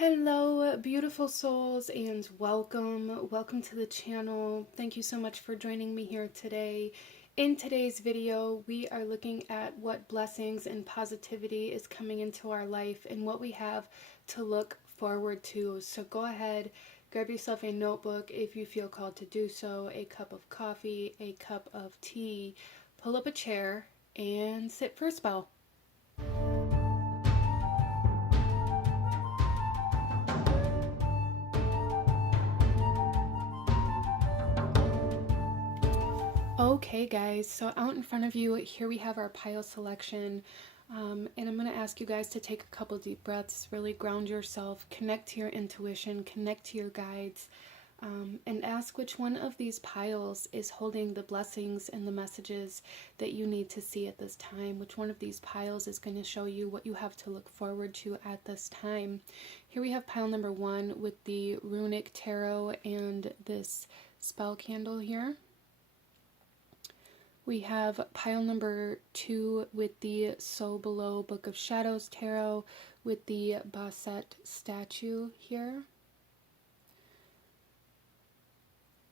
Hello, beautiful souls, and welcome to the channel. Thank you so much for joining me here today. In today's video, we are looking at what blessings and positivity is coming into our life and what we have to look forward to. So go ahead, grab yourself a notebook if you feel called to do so, a cup of coffee, a cup of tea, pull up a chair, and sit for a spell. Okay guys, so out in front of you, here we have our pile selection, and I'm going to ask you guys to take a couple deep breaths, really ground yourself, connect to your intuition, connect to your guides, and ask which one of these piles is holding the blessings and the messages that you need to see at this time. Which one of these piles is going to show you what you have to look forward to at this time. Here we have pile number 1 with the Runic Tarot and this spell candle here. We have pile number 2 with the So Below Book of Shadows Tarot with the Basset statue here.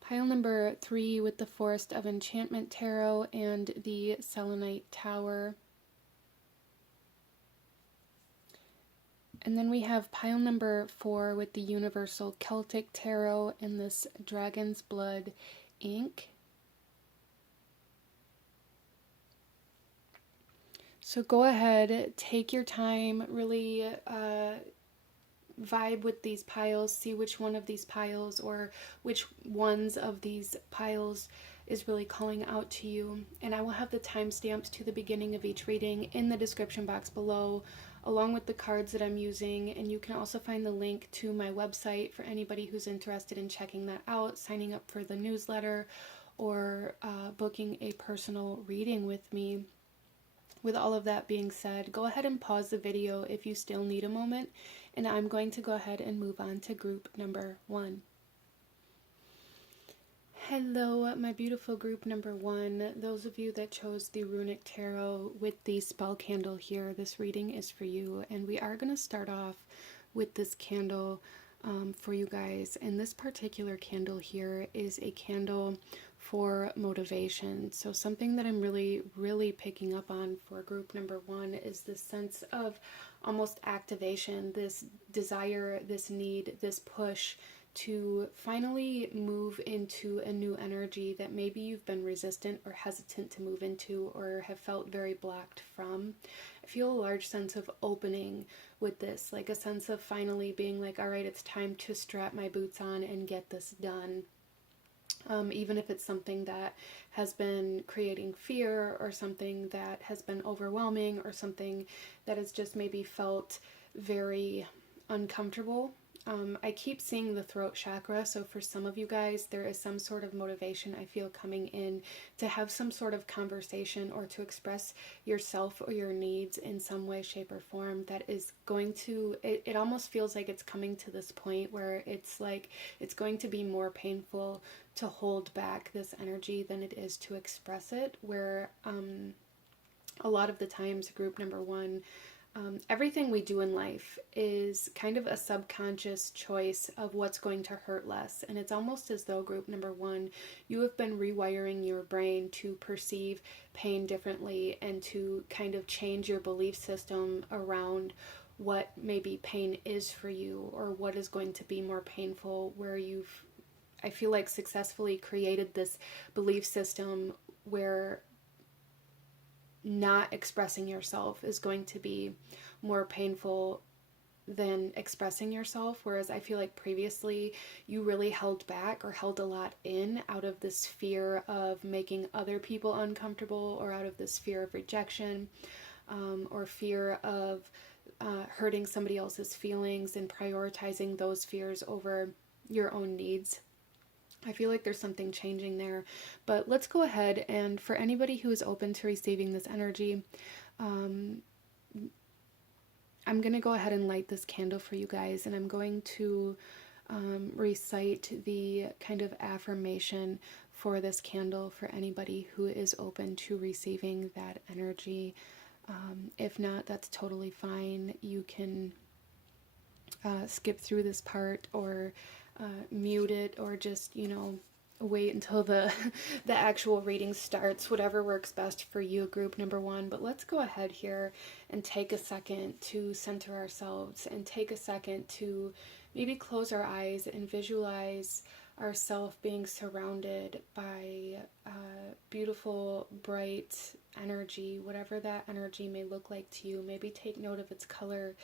Pile number 3 with the Forest of Enchantment Tarot and the Selenite Tower. And then we have pile number 4 with the Universal Celtic Tarot and this Dragon's Blood ink. So go ahead, take your time, really vibe with these piles, see which one of these piles or which ones of these piles is really calling out to you. And I will have the timestamps to the beginning of each reading in the description box below, along with the cards that I'm using. And you can also find the link to my website for anybody who's interested in checking that out, signing up for the newsletter, or booking a personal reading with me. With all of that being said, go ahead and pause the video if you still need a moment, and I'm going to go ahead and move on to group number 1. Hello, my beautiful group number 1. Those of you that chose the Runic Tarot with the spell candle here, this reading is for you, and we are going to start off with this candle for you guys. And this particular candle here is a candle for motivation. So something that I'm really picking up on for group number 1 is this sense of almost activation, this desire, this need, this push to finally move into a new energy that maybe you've been resistant or hesitant to move into or have felt very blocked from. I feel a large sense of opening with this, like a sense of finally being like, all right, it's time to strap my boots on and get this done. Even if it's something that has been creating fear or something that has been overwhelming or something that has just maybe felt very uncomfortable. I keep seeing the throat chakra, so for some of you guys, there is some sort of motivation I feel coming in to have some sort of conversation or to express yourself or your needs in some way, shape, or form that is going to, it almost feels like it's coming to this point where it's like, it's going to be more painful to hold back this energy than it is to express it, where a lot of the times, group number 1, everything we do in life is kind of a subconscious choice of what's going to hurt less. And it's almost as though, group number 1, you have been rewiring your brain to perceive pain differently and to kind of change your belief system around what maybe pain is for you or what is going to be more painful, where you've, I feel like, successfully created this belief system where not expressing yourself is going to be more painful than expressing yourself, whereas I feel like previously you really held back or held a lot in out of this fear of making other people uncomfortable, or out of this fear of rejection, or fear of hurting somebody else's feelings, and prioritizing those fears over your own needs. I feel like there's something changing there, but let's go ahead, and for anybody who is open to receiving this energy, I'm going to go ahead and light this candle for you guys, and I'm going to recite the kind of affirmation for this candle for anybody who is open to receiving that energy. If not, that's totally fine. You can skip through this part or mute it, or just, you know, wait until the the actual reading starts, whatever works best for you, group number one. But let's go ahead here and take a second to center ourselves and take a second to maybe close our eyes and visualize ourselves being surrounded by beautiful, bright energy, whatever that energy may look like to you. Maybe take note of its color,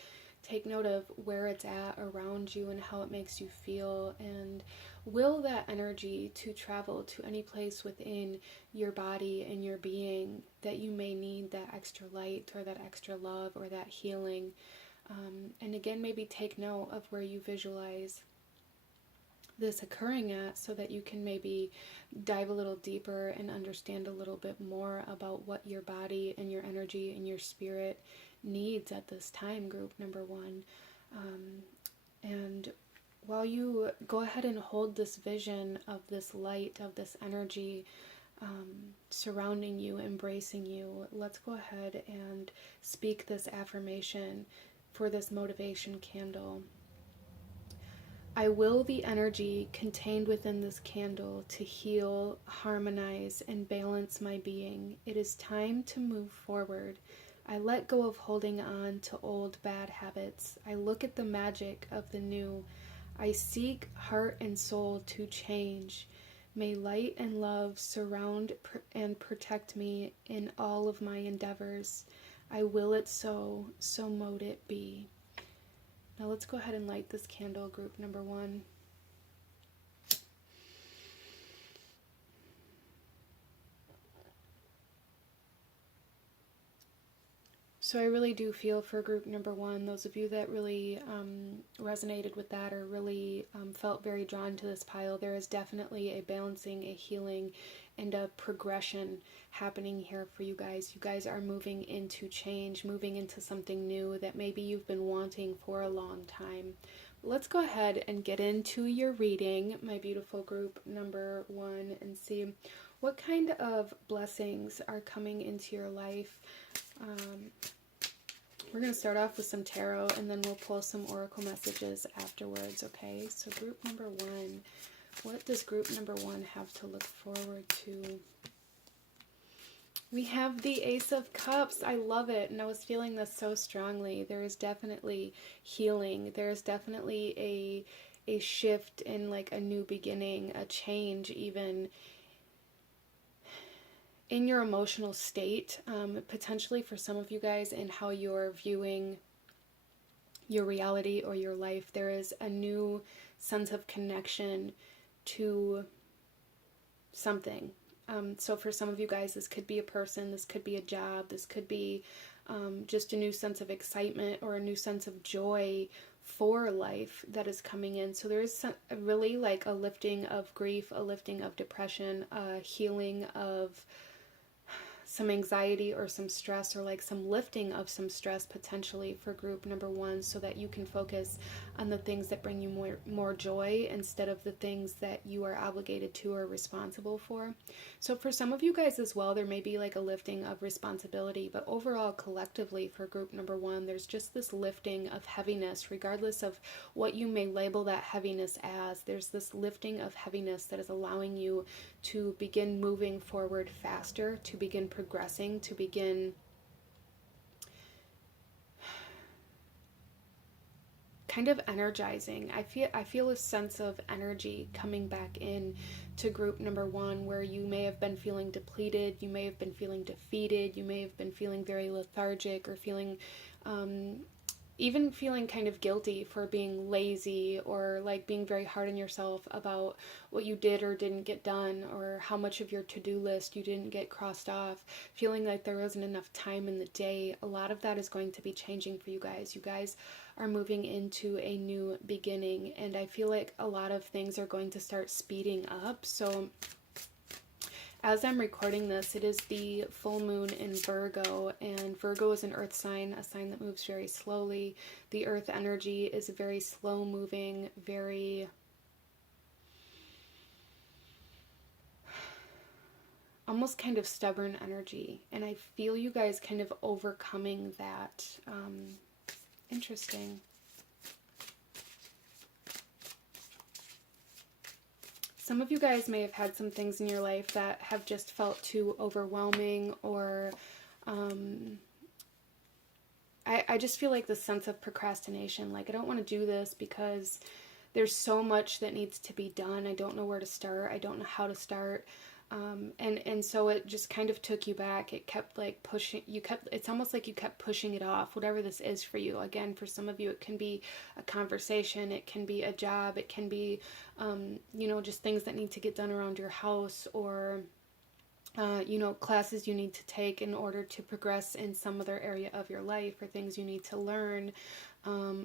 take note of where it's at around you and how it makes you feel, and will that energy to travel to any place within your body and your being that you may need that extra light or that extra love or that healing. And again, maybe take note of where you visualize this occurring at, so that you can maybe dive a little deeper and understand a little bit more about what your body and your energy and your spirit needs at this time, group number one. And while you go ahead and hold this vision of this light, of this energy surrounding you, embracing you, let's go ahead and speak this affirmation for this motivation candle. I will the energy contained within this candle to heal, harmonize, and balance my being. It is time to move forward. I let go of holding on to old bad habits. I look at the magic of the new. I seek heart and soul to change. May light and love surround and protect me in all of my endeavors. I will it so, so mote it be. Now let's go ahead and light this candle, group number one. So I really do feel for group number one, those of you that really resonated with that or really felt very drawn to this pile. There is definitely a balancing, a healing, and a progression happening here for you guys. You guys are moving into change, moving into something new that maybe you've been wanting for a long time. Let's go ahead and get into your reading, my beautiful group number one, and see what kind of blessings are coming into your life. We're going to start off with some tarot, and then we'll pull some oracle messages afterwards, okay? So group number one, what does group number one have to look forward to? We have the Ace of Cups. I love it, and I was feeling this so strongly. There is definitely healing. There is definitely a shift in, like, a new beginning, a change even in your emotional state, potentially for some of you guys, in how you're viewing your reality or your life. There is a new sense of connection to something. So for some of you guys, this could be a person, this could be a job, this could be just a new sense of excitement or a new sense of joy for life that is coming in. So there's really like a lifting of grief, a lifting of depression, a healing of some anxiety or some stress, or like some lifting of some stress potentially for group number one, so that you can focus on the things that bring you more joy instead of the things that you are obligated to or responsible for. So for some of you guys as well, there may be like a lifting of responsibility, but overall collectively for group number one, there's just this lifting of heaviness, regardless of what you may label that heaviness as. There's this lifting of heaviness that is allowing you to begin moving forward faster, to begin progressing, to begin kind of energizing. I feel a sense of energy coming back in to group number one, where you may have been feeling depleted, you may have been feeling defeated, you may have been feeling very lethargic, or feeling even feeling kind of guilty for being lazy, or like being very hard on yourself about what you did or didn't get done, or how much of your to-do list you didn't get crossed off, feeling like there wasn't enough time in the day. A lot of that is going to be changing for you guys. You guys are moving into a new beginning, and I feel like a lot of things are going to start speeding up. So as I'm recording this, it is the full moon in Virgo, and Virgo is an earth sign, a sign that moves very slowly. The earth energy is very slow moving, very almost kind of stubborn energy, and I feel you guys kind of overcoming that. Interesting. some of you guys may have had some things in your life that have just felt too overwhelming, or I just feel like the sense of procrastination, like I don't want to do this because there's so much that needs to be done. I don't know where to start. I don't know how to start. And so it just kind of took you back. It kept like pushing, it's almost like you kept pushing it off, whatever this is for you. Again, for some of you, it can be a conversation, it can be a job, it can be, you know, just things that need to get done around your house, or, you know, classes you need to take in order to progress in some other area of your life, or things you need to learn.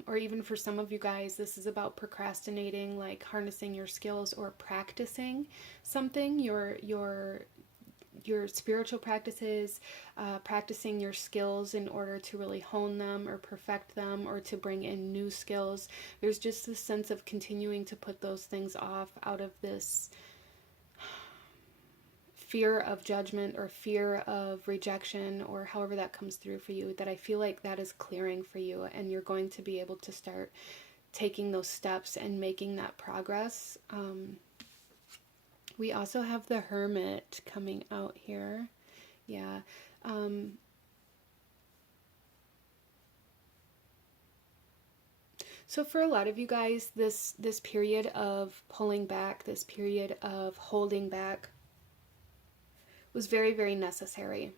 Or even for some of you guys, this is about procrastinating, like harnessing your skills or practicing something, your spiritual practices, practicing your skills in order to really hone them or perfect them, or to bring in new skills. There's just this sense of continuing to put those things off out of this fear of judgment or fear of rejection, or however that comes through for you, that I feel like that is clearing for you, and you're going to be able to start taking those steps and making that progress. We also have the Hermit coming out here. Yeah. So for a lot of you guys, this period of pulling back, this period of holding back, was very, very necessary.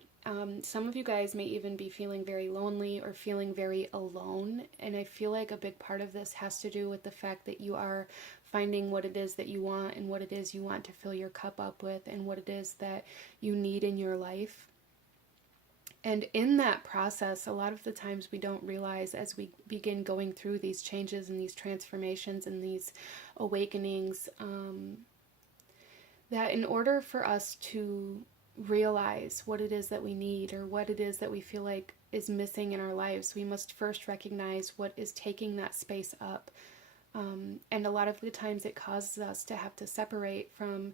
Some of you guys may even be feeling very lonely or feeling very alone, and I feel like a big part of this has to do with the fact that you are finding what it is that you want, and what it is you want to fill your cup up with, and what it is that you need in your life. And in that process, a lot of the times we don't realize, as we begin going through these changes and these transformations and these awakenings, that in order for us to realize what it is that we need, or what it is that we feel like is missing in our lives, we must first recognize what is taking that space up. And a lot of the times it causes us to have to separate from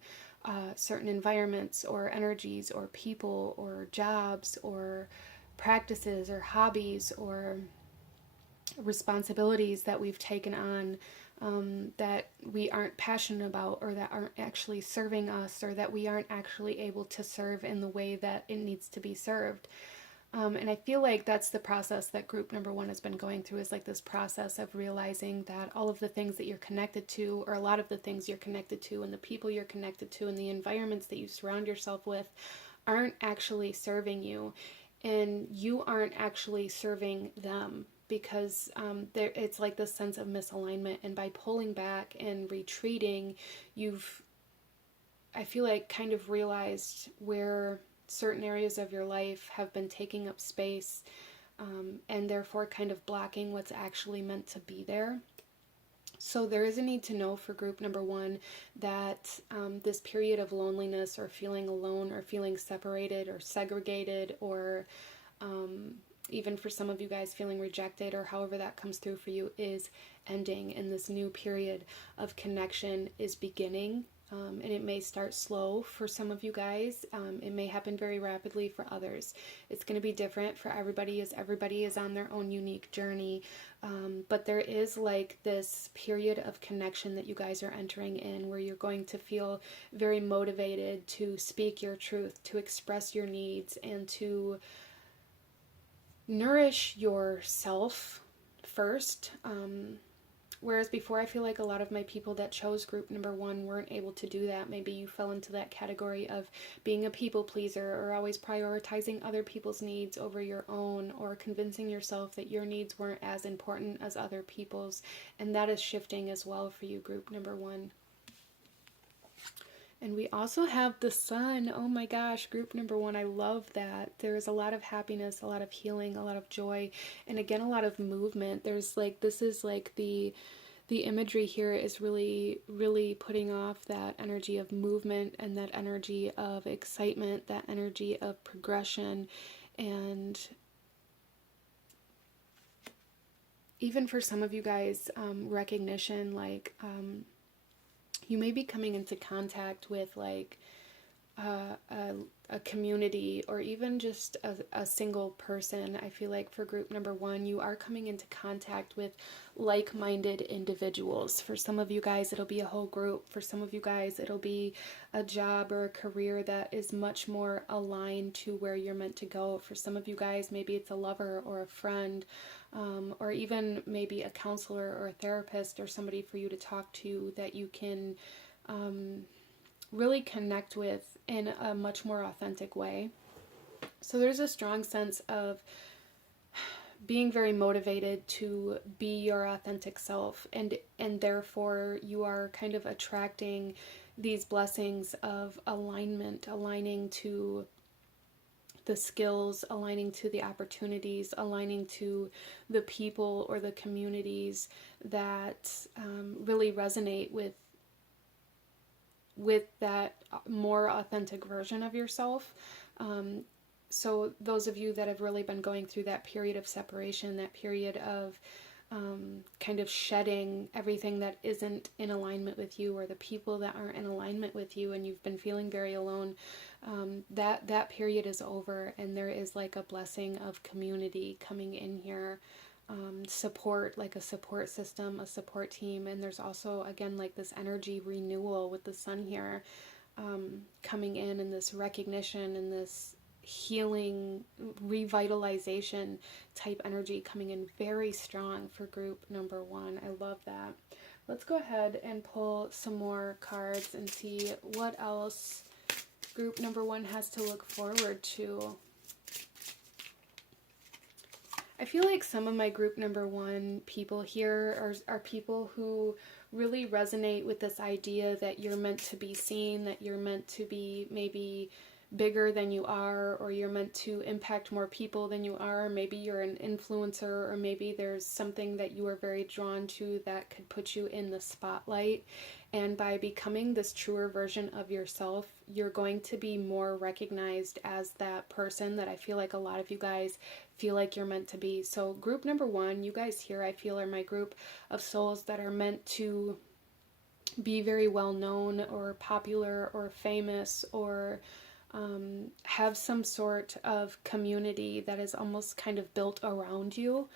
certain environments or energies or people or jobs or practices or hobbies or responsibilities that we've taken on, that we aren't passionate about, or that aren't actually serving us, or that we aren't actually able to serve in the way that it needs to be served. And I feel like that's the process that group number one has been going through, is like this process of realizing that all of the things that you're connected to, or a lot of the things you're connected to, and the people you're connected to, and the environments that you surround yourself with, aren't actually serving you, and you aren't actually serving them, because it's like this sense of misalignment. And by pulling back and retreating, you've, I feel like, kind of realized where certain areas of your life have been taking up space, and therefore kind of blocking what's actually meant to be there. So there is a need to know for group number one that this period of loneliness, or feeling alone, or feeling separated or segregated, or even for some of you guys feeling rejected, or however that comes through for you, is ending, and this new period of connection is beginning. And it may start slow for some of you guys. It may happen very rapidly for others. It's going to be different for everybody, as everybody is on their own unique journey. But there is like this period of connection that you guys are entering in, where you're going to feel very motivated to speak your truth, to express your needs, and to nourish yourself first. Whereas before, I feel like a lot of my people that chose group number one weren't able to do that. Maybe you fell into that category of being a people pleaser, or always prioritizing other people's needs over your own, or convincing yourself that your needs weren't as important as other people's. And that is shifting as well for you, group number one. And we also have the Sun. Oh my gosh, group number one. I love that. There is a lot of happiness, a lot of healing, a lot of joy, and again, a lot of movement. There's like, this is like the imagery here is really, really putting off that energy of movement, and that energy of excitement, that energy of progression. And even for some of you guys, recognition, like, you may be coming into contact with like a community, or even just a single person. I feel like for group number one, you are coming into contact with like-minded individuals. For some of you guys, it'll be a whole group. For some of you guys, it'll be a job or a career that is much more aligned to where you're meant to go. For some of you guys, maybe it's a lover or a friend, or even maybe a counselor or a therapist, or somebody for you to talk to that you can really connect with in a much more authentic way. So there's a strong sense of being very motivated to be your authentic self, and therefore you are kind of attracting these blessings of alignment, aligning to the skills, aligning to the opportunities, aligning to the people or the communities that really resonate with that more authentic version of yourself. So those of you that have really been going through that period of separation, that period of kind of shedding everything that isn't in alignment with you, or the people that aren't in alignment with you, and you've been feeling very alone, that period is over, and there is like a blessing of community coming in here. Support, like a support system, a support team. And there's also, again, like this energy renewal with the sun here, coming in, and this recognition and this healing, revitalization type energy coming in very strong for group number one. I love that. Let's go ahead and pull some more cards and see what else group number one has to look forward to. I feel like some of my group number one people here are people who really resonate with this idea that you're meant to be seen, that you're meant to be maybe bigger than you are, or you're meant to impact more people than you are. Maybe you're an influencer, or maybe there's something that you are very drawn to that could put you in the spotlight. And by becoming this truer version of yourself, you're going to be more recognized as that person that I feel like a lot of you guys feel like you're meant to be. So group number one, you guys here, I feel, are my group of souls that are meant to be very well known or popular or famous, or have some sort of community that is almost kind of built around you.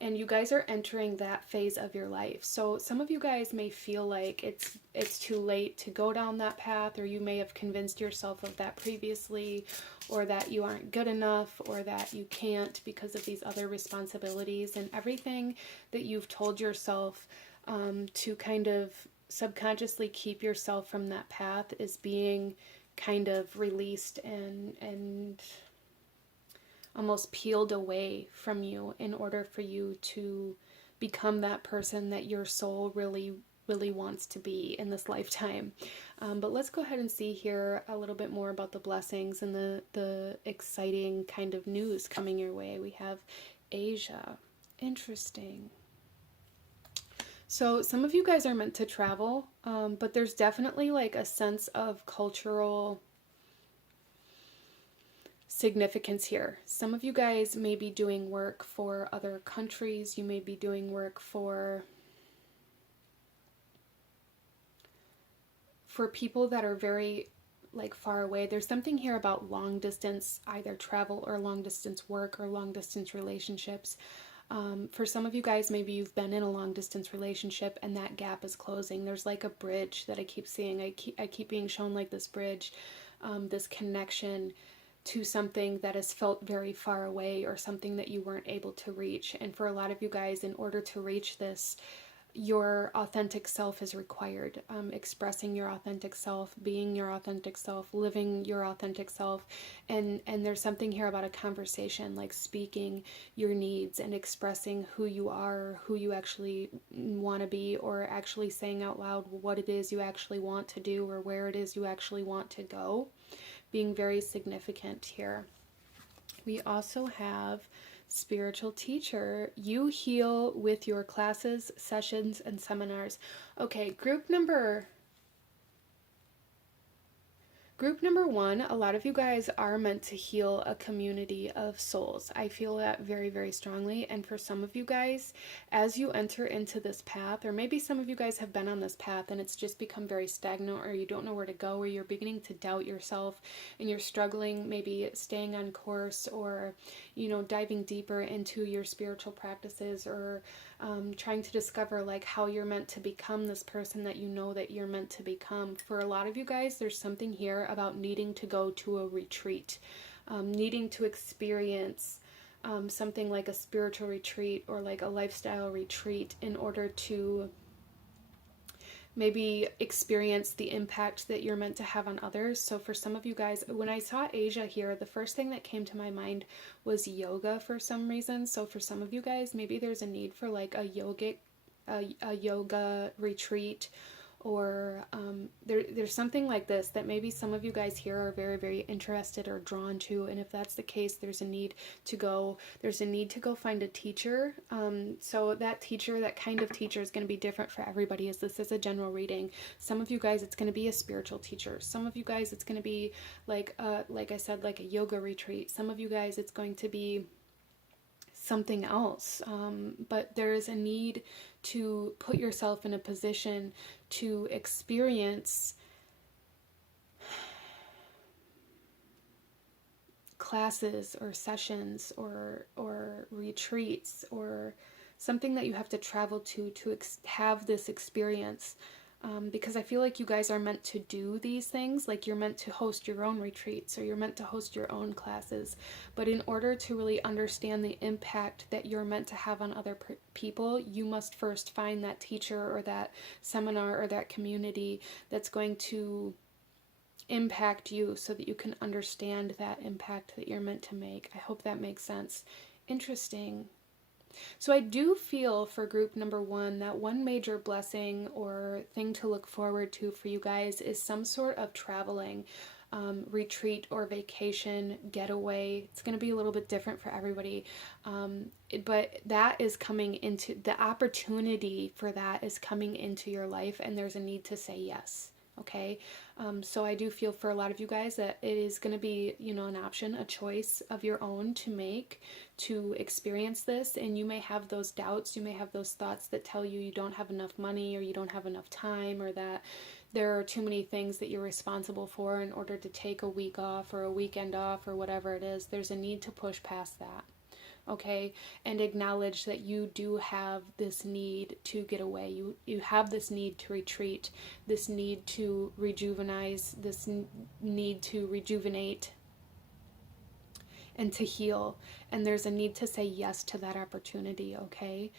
And you guys are entering that phase of your life. So some of you guys may feel like it's too late to go down that path, or you may have convinced yourself of that previously, or that you aren't good enough, or that you can't because of these other responsibilities. And everything that you've told yourself to kind of subconsciously keep yourself from that path is being kind of released and almost peeled away from you, in order for you to become that person that your soul really, really wants to be in this lifetime. But let's go ahead and see here a little bit more about the blessings and the exciting kind of news coming your way. We have Asia. Interesting. So some of you guys are meant to travel, but there's definitely like a sense of cultural significance here. Some of you guys may be doing work for other countries. You may be doing work for people that are very like far away. There's something here about long distance, either travel or long distance work or long distance relationships. For some of you guys, maybe you've been in a long distance relationship and that gap is closing. There's like a bridge that I keep seeing. I keep being shown like this bridge, this connection to something that has felt very far away, or something that you weren't able to reach. And for a lot of you guys, in order to reach this, your authentic self is required. Expressing your authentic self, being your authentic self, living your authentic self. And there's something here about a conversation, like speaking your needs and expressing who you are, who you actually want to be, or actually saying out loud what it is you actually want to do, or where it is you actually want to go, being very significant here. We also have spiritual teacher. You heal with your classes, sessions, and seminars. Okay, group number Group number one, a lot of you guys are meant to heal a community of souls. I feel that very, very strongly. And for some of you guys, as you enter into this path, or maybe some of you guys have been on this path and it's just become very stagnant, or you don't know where to go, or you're beginning to doubt yourself and you're struggling, maybe staying on course, or, you know, diving deeper into your spiritual practices, or trying to discover like how you're meant to become this person that you know that you're meant to become. For a lot of you guys, there's something here about needing to go to a retreat, needing to experience something like a spiritual retreat or like a lifestyle retreat in order to maybe experience the impact that you're meant to have on others. So for some of you guys, when I saw Asia here, the first thing that came to my mind was yoga for some reason. So for some of you guys, maybe there's a need for like a yoga retreat, or there's something like this that maybe some of you guys here are very, very interested or drawn to. And if that's the case, there's a need to go find a teacher. So that teacher, that kind of teacher, is going to be different for everybody, as this is a general reading. Some of you guys, it's going to be a spiritual teacher. Some of you guys, it's going to be like I said, like a yoga retreat. Some of you guys, it's going to be something else, but there is a need to put yourself in a position to experience classes or sessions or retreats, or something that you have to travel to have this experience. Because I feel like you guys are meant to do these things, like you're meant to host your own retreats, or you're meant to host your own classes. But in order to really understand the impact that you're meant to have on other people, you must first find that teacher or that seminar or that community that's going to impact you, so that you can understand that impact that you're meant to make. I hope that makes sense. Interesting. So I do feel for group number one that one major blessing or thing to look forward to for you guys is some sort of traveling, retreat or vacation, getaway. It's going to be a little bit different for everybody. But that is coming into, the opportunity for that is coming into your life, and there's a need to say yes. Okay, so I do feel for a lot of you guys that it is going to be, you know, an option, a choice of your own to make, to experience this. And you may have those doubts, you may have those thoughts that tell you you don't have enough money, or you don't have enough time, or that there are too many things that you're responsible for in order to take a week off or a weekend off or whatever it is. There's a need to push past that. Okay, and acknowledge that you do have this need to get away. You have this need to retreat, this need to rejuvenize, this need to rejuvenate and to heal. And there's a need to say yes to that opportunity, okay?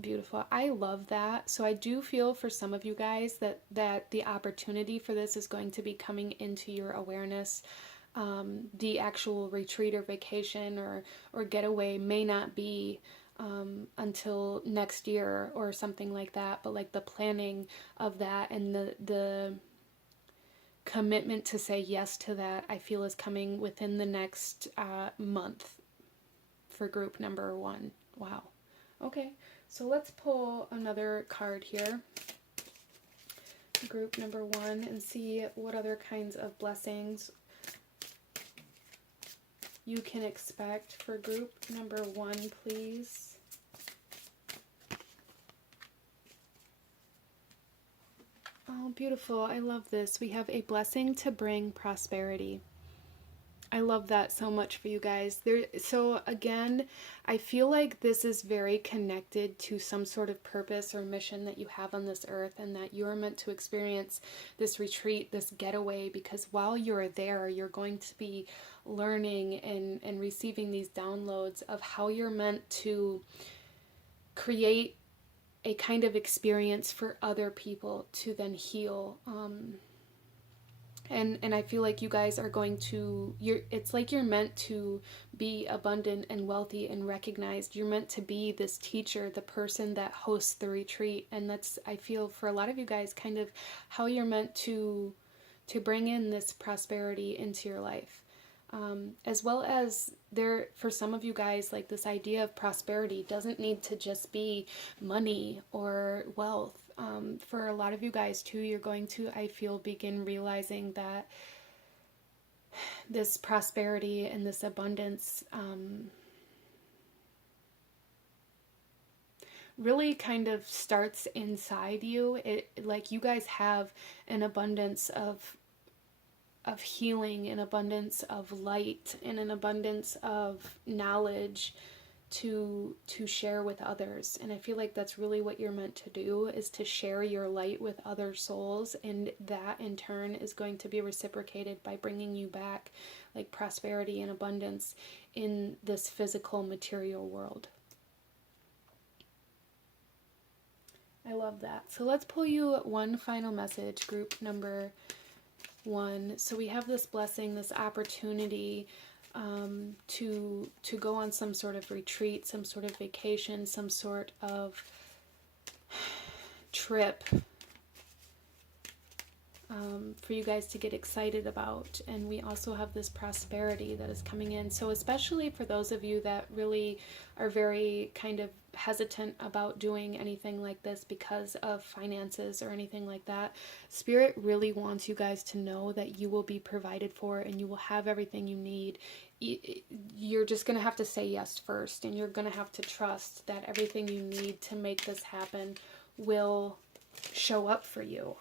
Beautiful. I love that. So I do feel for some of you guys that the opportunity for this is going to be coming into your awareness. The actual retreat or vacation or getaway may not be until next year or something like that, but like the planning of that and the commitment to say yes to that, I feel is coming within the next month for group number one. Wow. Okay, so let's pull another card here, group number one, and see what other kinds of blessings you can expect for group number one, please. Oh, beautiful. I love this. We have a blessing to bring prosperity. I love that so much for you guys. So again, I feel like this is very connected to some sort of purpose or mission that you have on this earth, and that you're meant to experience this retreat, this getaway, because while you're there, you're going to be learning and receiving these downloads of how you're meant to create a kind of experience for other people to then heal. And I feel like you guys are going to, it's like you're meant to be abundant and wealthy and recognized. You're meant to be this teacher, the person that hosts the retreat. And that's, I feel for a lot of you guys, kind of how you're meant to bring in this prosperity into your life. As well as there, for some of you guys, like this idea of prosperity doesn't need to just be money or wealth. For a lot of you guys too, you're going to, I feel, begin realizing that this prosperity and this abundance really kind of starts inside you. Like you guys have an abundance of healing, an abundance of light, and an abundance of knowledge to share with others. And I feel like that's really what you're meant to do, is to share your light with other souls, and that in turn is going to be reciprocated by bringing you back like prosperity and abundance in this physical material world. I love that. So let's pull you one final message, group number 1. So we have this blessing, this opportunity to go on some sort of retreat, some sort of vacation, some sort of trip for you guys to get excited about. And we also have this prosperity that is coming in. So especially for those of you that really are very kind of hesitant about doing anything like this because of finances or anything like that, Spirit really wants you guys to know that you will be provided for and you will have everything you need. You're just going to have to say yes first, and you're going to have to trust that everything you need to make this happen will show up for you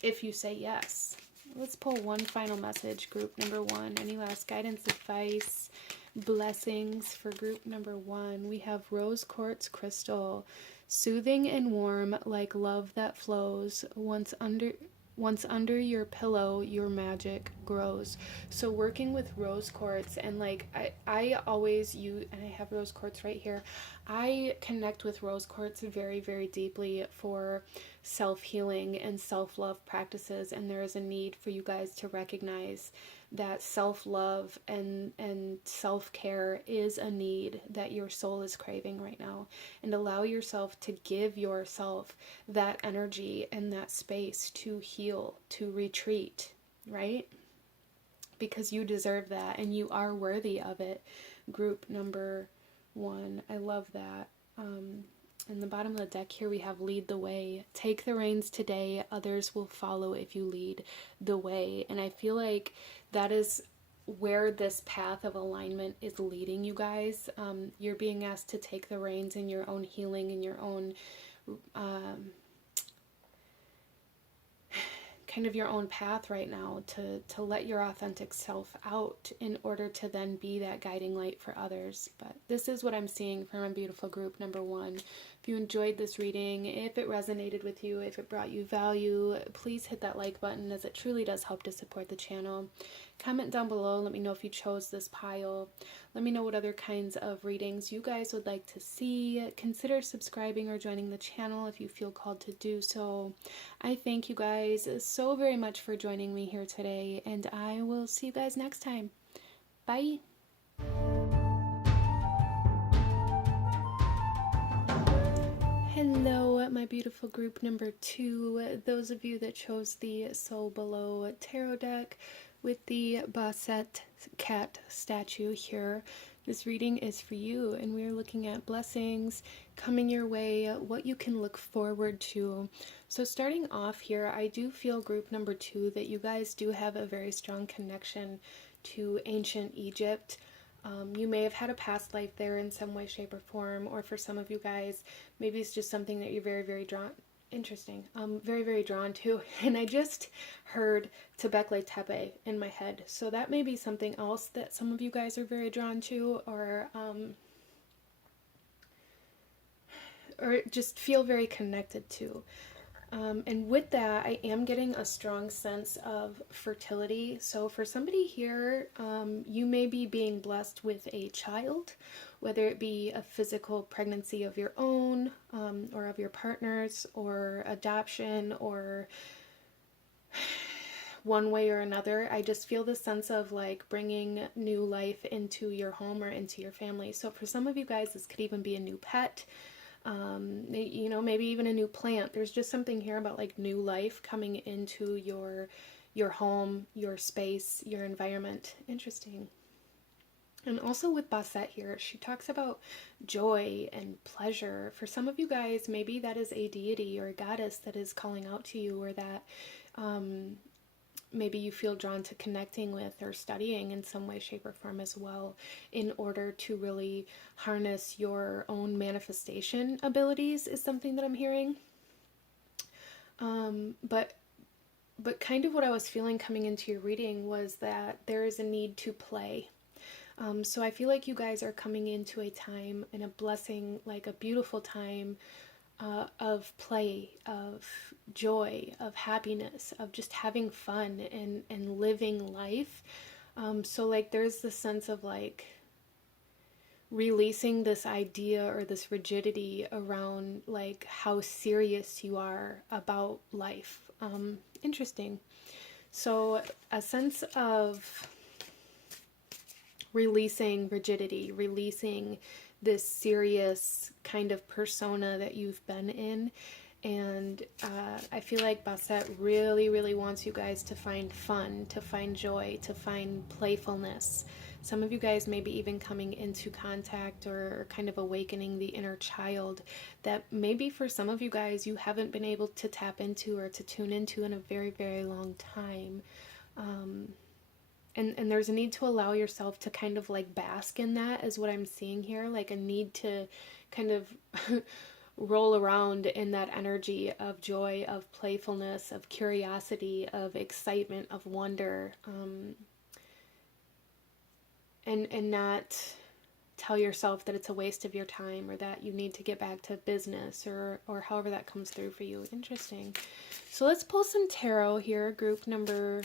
if you say yes. Let's pull one final message, group number 1. Any last guidance, advice, blessings for group number 1? We have rose quartz crystal, soothing and warm like love that flows. Once under your pillow, your magic grows. So working with rose quartz, and like I always use, and I have rose quartz right here, I connect with rose quartz very, very deeply for self-healing and self-love practices. And there is a need for you guys to recognize that self-love and self-care is a need that your soul is craving right now, and allow yourself to give yourself that energy and that space to heal, to retreat, right? Because you deserve that and you are worthy of it. Group number 1, I love that. In the bottom of the deck here we have lead the way. Take the reins today, others will follow if you lead the way. And I feel like that is where this path of alignment is leading you guys. You're being asked to take the reins in your own healing, in your own kind of your own path right now, to let your authentic self out in order to then be that guiding light for others. But this is what I'm seeing from my beautiful group number 1. If you enjoyed this reading, if it resonated with you, if it brought you value, please hit that like button, as it truly does help to support the channel. Comment down below, let me know if you chose this pile. Let me know what other kinds of readings you guys would like to see. Consider subscribing or joining the channel if you feel called to do so. I thank you guys so very much for joining me here today, and I will see you guys next time. Bye! Hello, my beautiful group number 2. Those of you that chose the Soul Below tarot deck with the Basset cat statue here, this reading is for you, and we are looking at blessings coming your way, what you can look forward to. So starting off here, I do feel group number 2 that you guys do have a very strong connection to ancient Egypt. You may have had a past life there in some way, shape, or form, or for some of you guys, maybe it's just something that you're very, very drawn very, very drawn to. And I just heard Göbekli Tepe in my head, so that may be something else that some of you guys are very drawn to, or just feel very connected to. And with that, I am getting a strong sense of fertility. So for somebody here, you may be being blessed with a child, whether it be a physical pregnancy of your own, or of your partner's, or adoption, or one way or another. I just feel the sense of like bringing new life into your home or into your family. So for some of you guys, this could even be a new pet. You know, maybe even a new plant. There's just something here about like new life coming into your home, your space, your environment. Interesting. And also with Basset here, she talks about joy and pleasure. For some of you guys, maybe that is a deity or a goddess that is calling out to you, or that maybe you feel drawn to connecting with or studying in some way, shape, or form as well, in order to really harness your own manifestation abilities, is something that I'm hearing. But kind of what I was feeling coming into your reading was that there is a need to play. So I feel like you guys are coming into a time and a blessing, like a beautiful time of play, of joy, of happiness, of just having fun and living life. So like there's this sense of like releasing this idea or this rigidity around like how serious you are about life. Interesting. So a sense of releasing rigidity, releasing this serious kind of persona that you've been in. And I feel like Basset really, really wants you guys to find fun, to find joy, to find playfulness. Some of you guys may be even coming into contact or kind of awakening the inner child that maybe for some of you guys you haven't been able to tap into or to tune into in a very, very long time. And there's a need to allow yourself to kind of like bask in that, is what I'm seeing here. Like a need to kind of roll around in that energy of joy, of playfulness, of curiosity, of excitement, of wonder, and not tell yourself that it's a waste of your time or that you need to get back to business or however that comes through for you. Interesting. So let's pull some tarot here, group number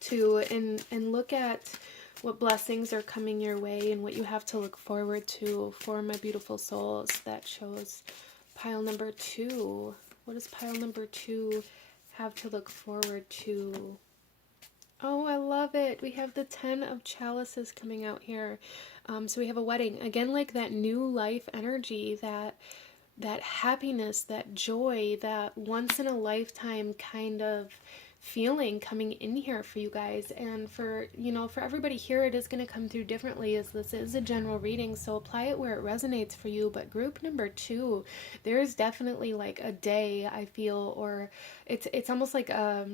2, and look at what blessings are coming your way and what you have to look forward to for my beautiful souls. That shows pile number 2. What does pile number 2 have to look forward to? Oh, I love it. We have the 10 of chalices coming out here. So we have a wedding. Again, like that new life energy, that happiness, that joy, that once in a lifetime kind of feeling coming in here for you guys. And for, you know, for everybody here, it is going to come through differently, as this is a general reading, so apply it where it resonates for you. But group number 2, there's definitely like a day, I feel, or it's almost like a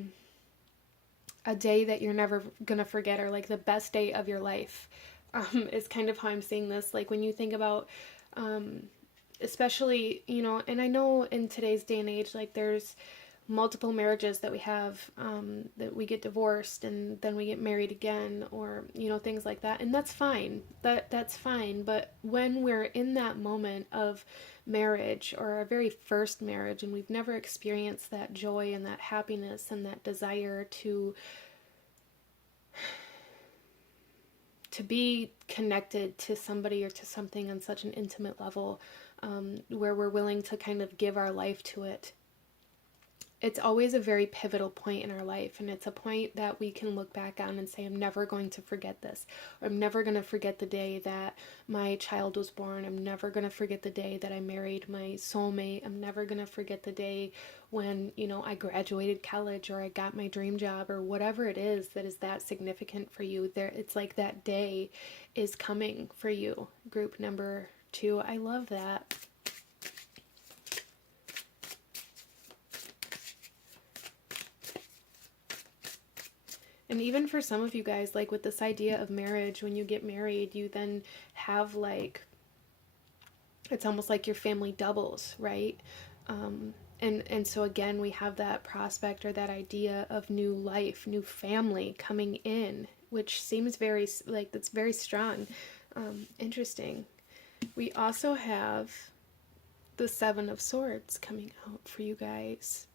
day that you're never gonna forget, or like the best day of your life, is kind of how I'm seeing this. Like when you think about especially, you know, and I know in today's day and age, like there's multiple marriages that we have, that we get divorced and then we get married again, or, you know, things like that. And that's fine. That's fine. But when we're in that moment of marriage, or our very first marriage, and we've never experienced that joy and that happiness and that desire to be connected to somebody or to something on such an intimate level, where we're willing to kind of give our life to it, it's always a very pivotal point in our life. And it's a point that we can look back on and say, I'm never going to forget this. Or I'm never going to forget the day that my child was born. I'm never going to forget the day that I married my soulmate. I'm never going to forget the day when, you know, I graduated college, or I got my dream job, or whatever it is that is that significant for you. There, it's like that day is coming for you. Group number 2. I love that. And even for some of you guys, like with this idea of marriage, when you get married, you then have like, it's almost like your family doubles, right? And so again, we have that prospect or that idea of new life, new family coming in, which seems very, like, that's very strong. Interesting. We also have the 7 of Swords coming out for you guys.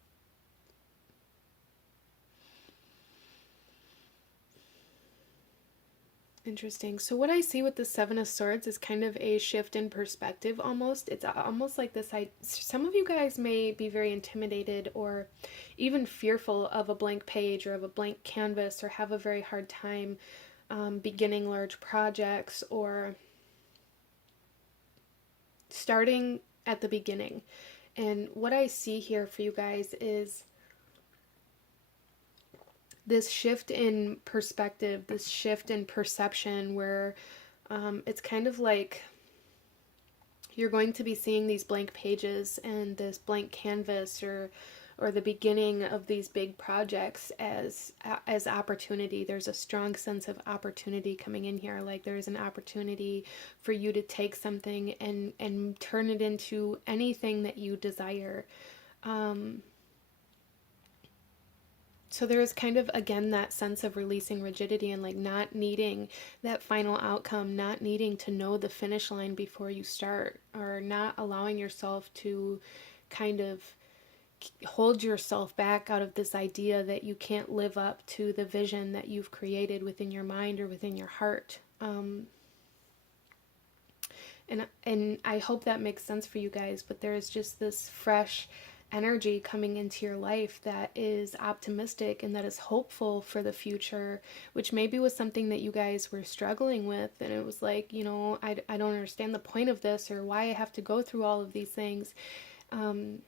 Interesting. So what I see with the 7 of Swords is kind of a shift in perspective almost. It's almost like this, some of you guys may be very intimidated or even fearful of a blank page or of a blank canvas, or have a very hard time beginning large projects or starting at the beginning. And what I see here for you guys is this shift in perspective, this shift in perception, where it's kind of like you're going to be seeing these blank pages and this blank canvas, or or the beginning of these big projects as opportunity. There's a strong sense of opportunity coming in here. Like there's an opportunity for you to take something and turn it into anything that you desire. So there is kind of, again, that sense of releasing rigidity and like not needing that final outcome, not needing to know the finish line before you start, or not allowing yourself to kind of hold yourself back out of this idea that you can't live up to the vision that you've created within your mind or within your heart. And I hope that makes sense for you guys, but there is just this fresh energy coming into your life that is optimistic and that is hopeful for the future, which maybe was something that you guys were struggling with, and it was like, you know, I don't understand the point of this, or why I have to go through all of these things. And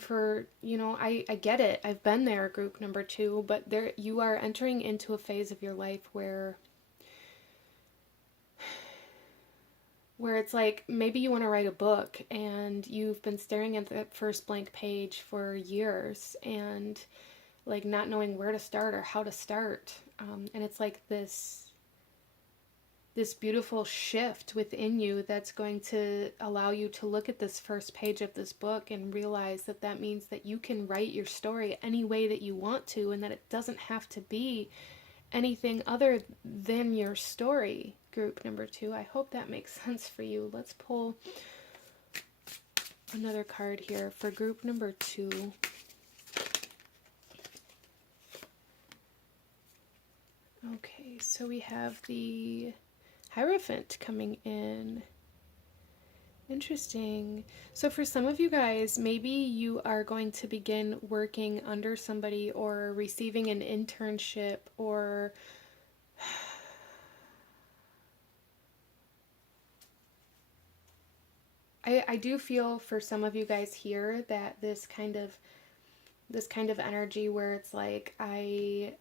for, you know, I get it. I've been there, group number 2, but there you are entering into a phase of your life where it's like maybe you want to write a book and you've been staring at that first blank page for years and like not knowing where to start or how to start. And it's like this beautiful shift within you that's going to allow you to look at this first page of this book and realize that that means that you can write your story any way that you want to, and that it doesn't have to be anything other than your story, group number 2. I hope that makes sense for you. Let's pull another card here for group number 2. Okay, so we have the Hierophant coming in. Interesting. So for some of you guys, maybe you are going to begin working under somebody or receiving an internship, or I do feel for some of you guys here that this kind of energy where it's like I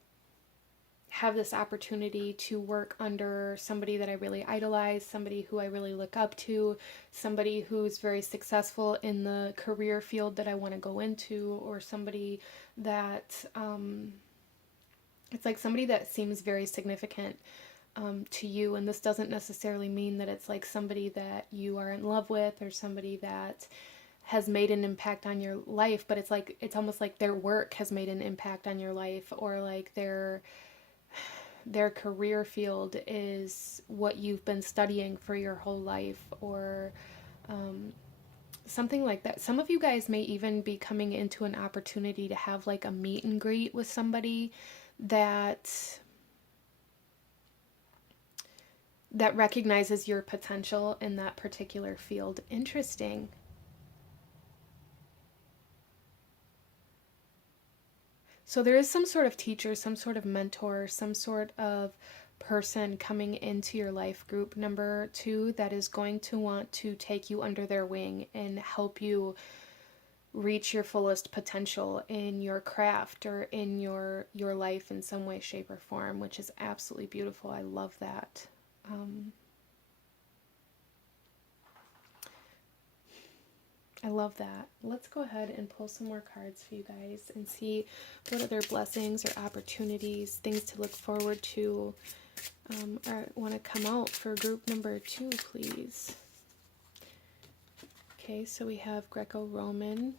have this opportunity to work under somebody that I really idolize, somebody who I really look up to, somebody who's very successful in the career field that I want to go into, or somebody that, it's like somebody that seems very significant to you. And this doesn't necessarily mean that it's like somebody that you are in love with or somebody that has made an impact on your life, but it's like, it's almost like their work has made an impact on your life, or like their career field is what you've been studying for your whole life, or something like that. Some of you guys may even be coming into an opportunity to have like a meet and greet with somebody that recognizes your potential in that particular field. Interesting. So there is some sort of teacher, some sort of mentor, some sort of person coming into your life, group number 2, that is going to want to take you under their wing and help you reach your fullest potential in your craft or in your life in some way, shape, or form, which is absolutely beautiful. I love that. I love that. Let's go ahead and pull some more cards for you guys and see what other blessings or opportunities, things to look forward to, want to come out for group number 2, please. Okay, so we have Greco-Roman.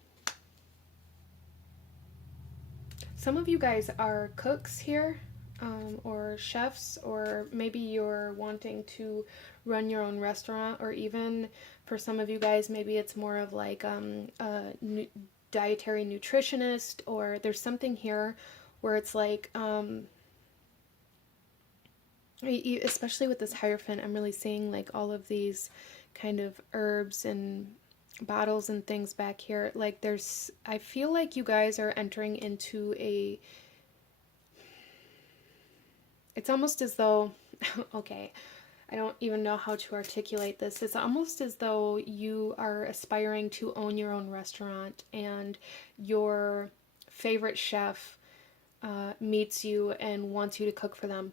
Some of you guys are cooks here, or chefs, or maybe you're wanting to run your own restaurant, or even for some of you guys, maybe it's more of like a dietary nutritionist, or there's something here where it's like, especially with this Hierophant, I'm really seeing like all of these kind of herbs and bottles and things back here. Like I feel like you guys are entering into it's almost as though, okay, I don't even know how to articulate this. It's almost as though you are aspiring to own your own restaurant, and your favorite chef meets you and wants you to cook for them.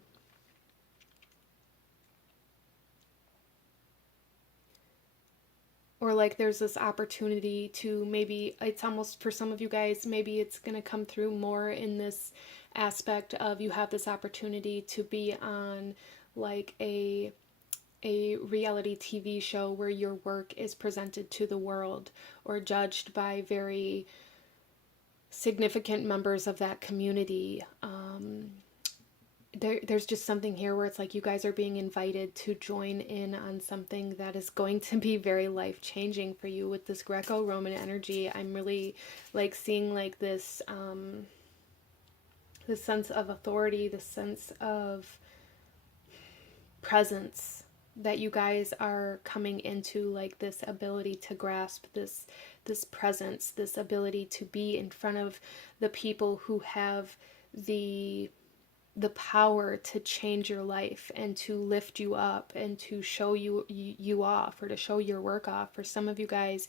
or like there's this opportunity to, maybe it's almost for some of you guys, maybe it's going to come through more in this aspect of you have this opportunity to be on like a reality TV show where your work is presented to the world or judged by very significant members of that community. There's just something here where it's like you guys are being invited to join in on something that is going to be very life-changing for you. With this Greco-Roman energy, I'm really like seeing like this this sense of authority, this sense of presence that you guys are coming into, like this ability to grasp this presence, this ability to be in front of the people who have the power to change your life and to lift you up and to show you off, or to show your work off. For some of you guys,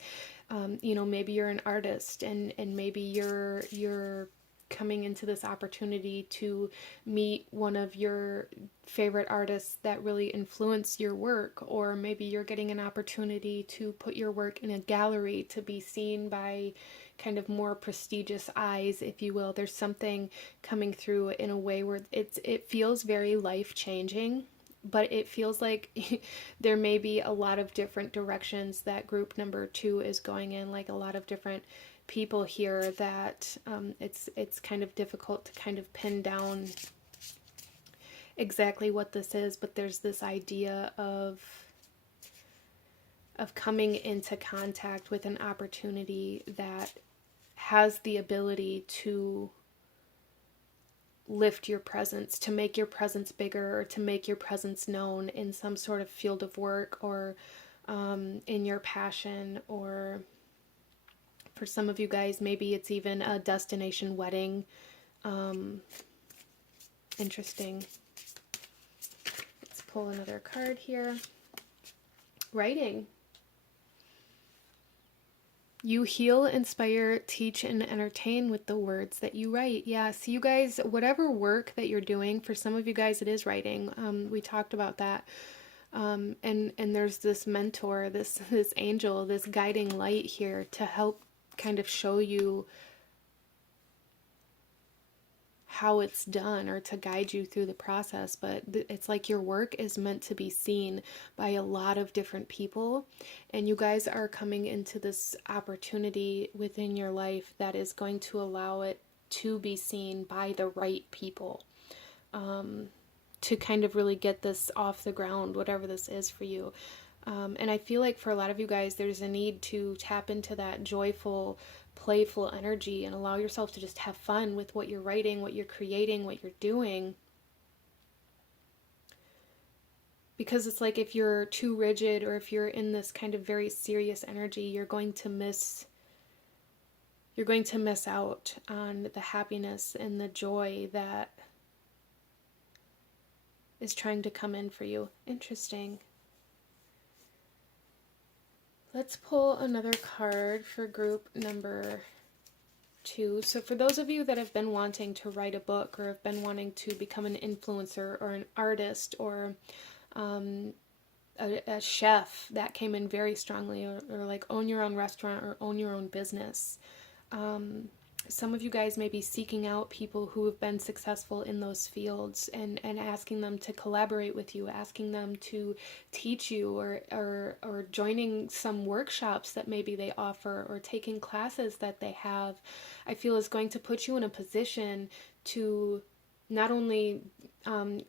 you know, maybe you're an artist and maybe you're coming into this opportunity to meet one of your favorite artists that really influence your work, or maybe you're getting an opportunity to put your work in a gallery to be seen by kind of more prestigious eyes, if you will. There's something coming through in a way where it feels very life-changing, but it feels like there may be a lot of different directions that group number 2 is going in, like a lot of different people here that it's kind of difficult to kind of pin down exactly what this is, but there's this idea of coming into contact with an opportunity that has the ability to lift your presence, to make your presence bigger, or to make your presence known in some sort of field of work, or in your passion, or for some of you guys, maybe it's even a destination wedding. Interesting. Let's pull another card here. Writing. You heal, inspire, teach, and entertain with the words that you write. Yeah, so you guys, whatever work that you're doing, for some of you guys it is writing. We talked about that. And there's this mentor, this angel, this guiding light here to help kind of show you how it's done, or to guide you through the process. But it's like your work is meant to be seen by a lot of different people, and you guys are coming into this opportunity within your life that is going to allow it to be seen by the right people, to kind of really get this off the ground, whatever this is for you. And I feel like for a lot of you guys, there's a need to tap into that joyful, playful energy and allow yourself to just have fun with what you're writing, what you're creating, what you're doing. Because it's like if you're too rigid, or if you're in this kind of very serious energy, you're going to miss out on the happiness and the joy that is trying to come in for you. Interesting. Let's pull another card for group number 2. So for those of you that have been wanting to write a book, or have been wanting to become an influencer, or an artist, or a chef, that came in very strongly, or like own your own restaurant, or own your own business. Some of you guys may be seeking out people who have been successful in those fields, and asking them to collaborate with you, asking them to teach you, or joining some workshops that maybe they offer, or taking classes that they have. I feel is going to put you in a position to not only,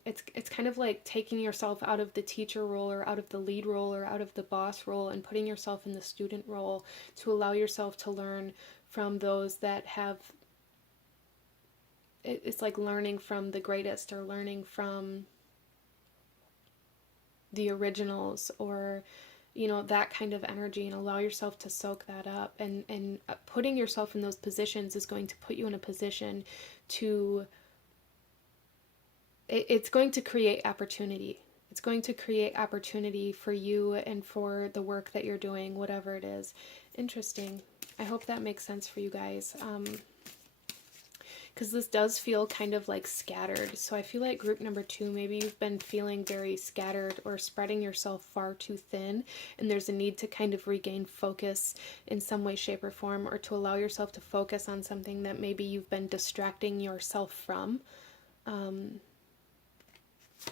it's kind of like taking yourself out of the teacher role, or out of the lead role, or out of the boss role, and putting yourself in the student role, to allow yourself to learn from those that have, it's like learning from the greatest, or learning from the originals, or you know, that kind of energy, and allow yourself to soak that up. And putting yourself in those positions is going to put you in a position to, it's going to create opportunity. It's going to create opportunity for you and for the work that you're doing, whatever it is. Interesting. I hope that makes sense for you guys. because this does feel kind of like scattered. So I feel like group number 2, maybe you've been feeling very scattered or spreading yourself far too thin, and there's a need to kind of regain focus in some way, shape, or form, or to allow yourself to focus on something that maybe you've been distracting yourself from.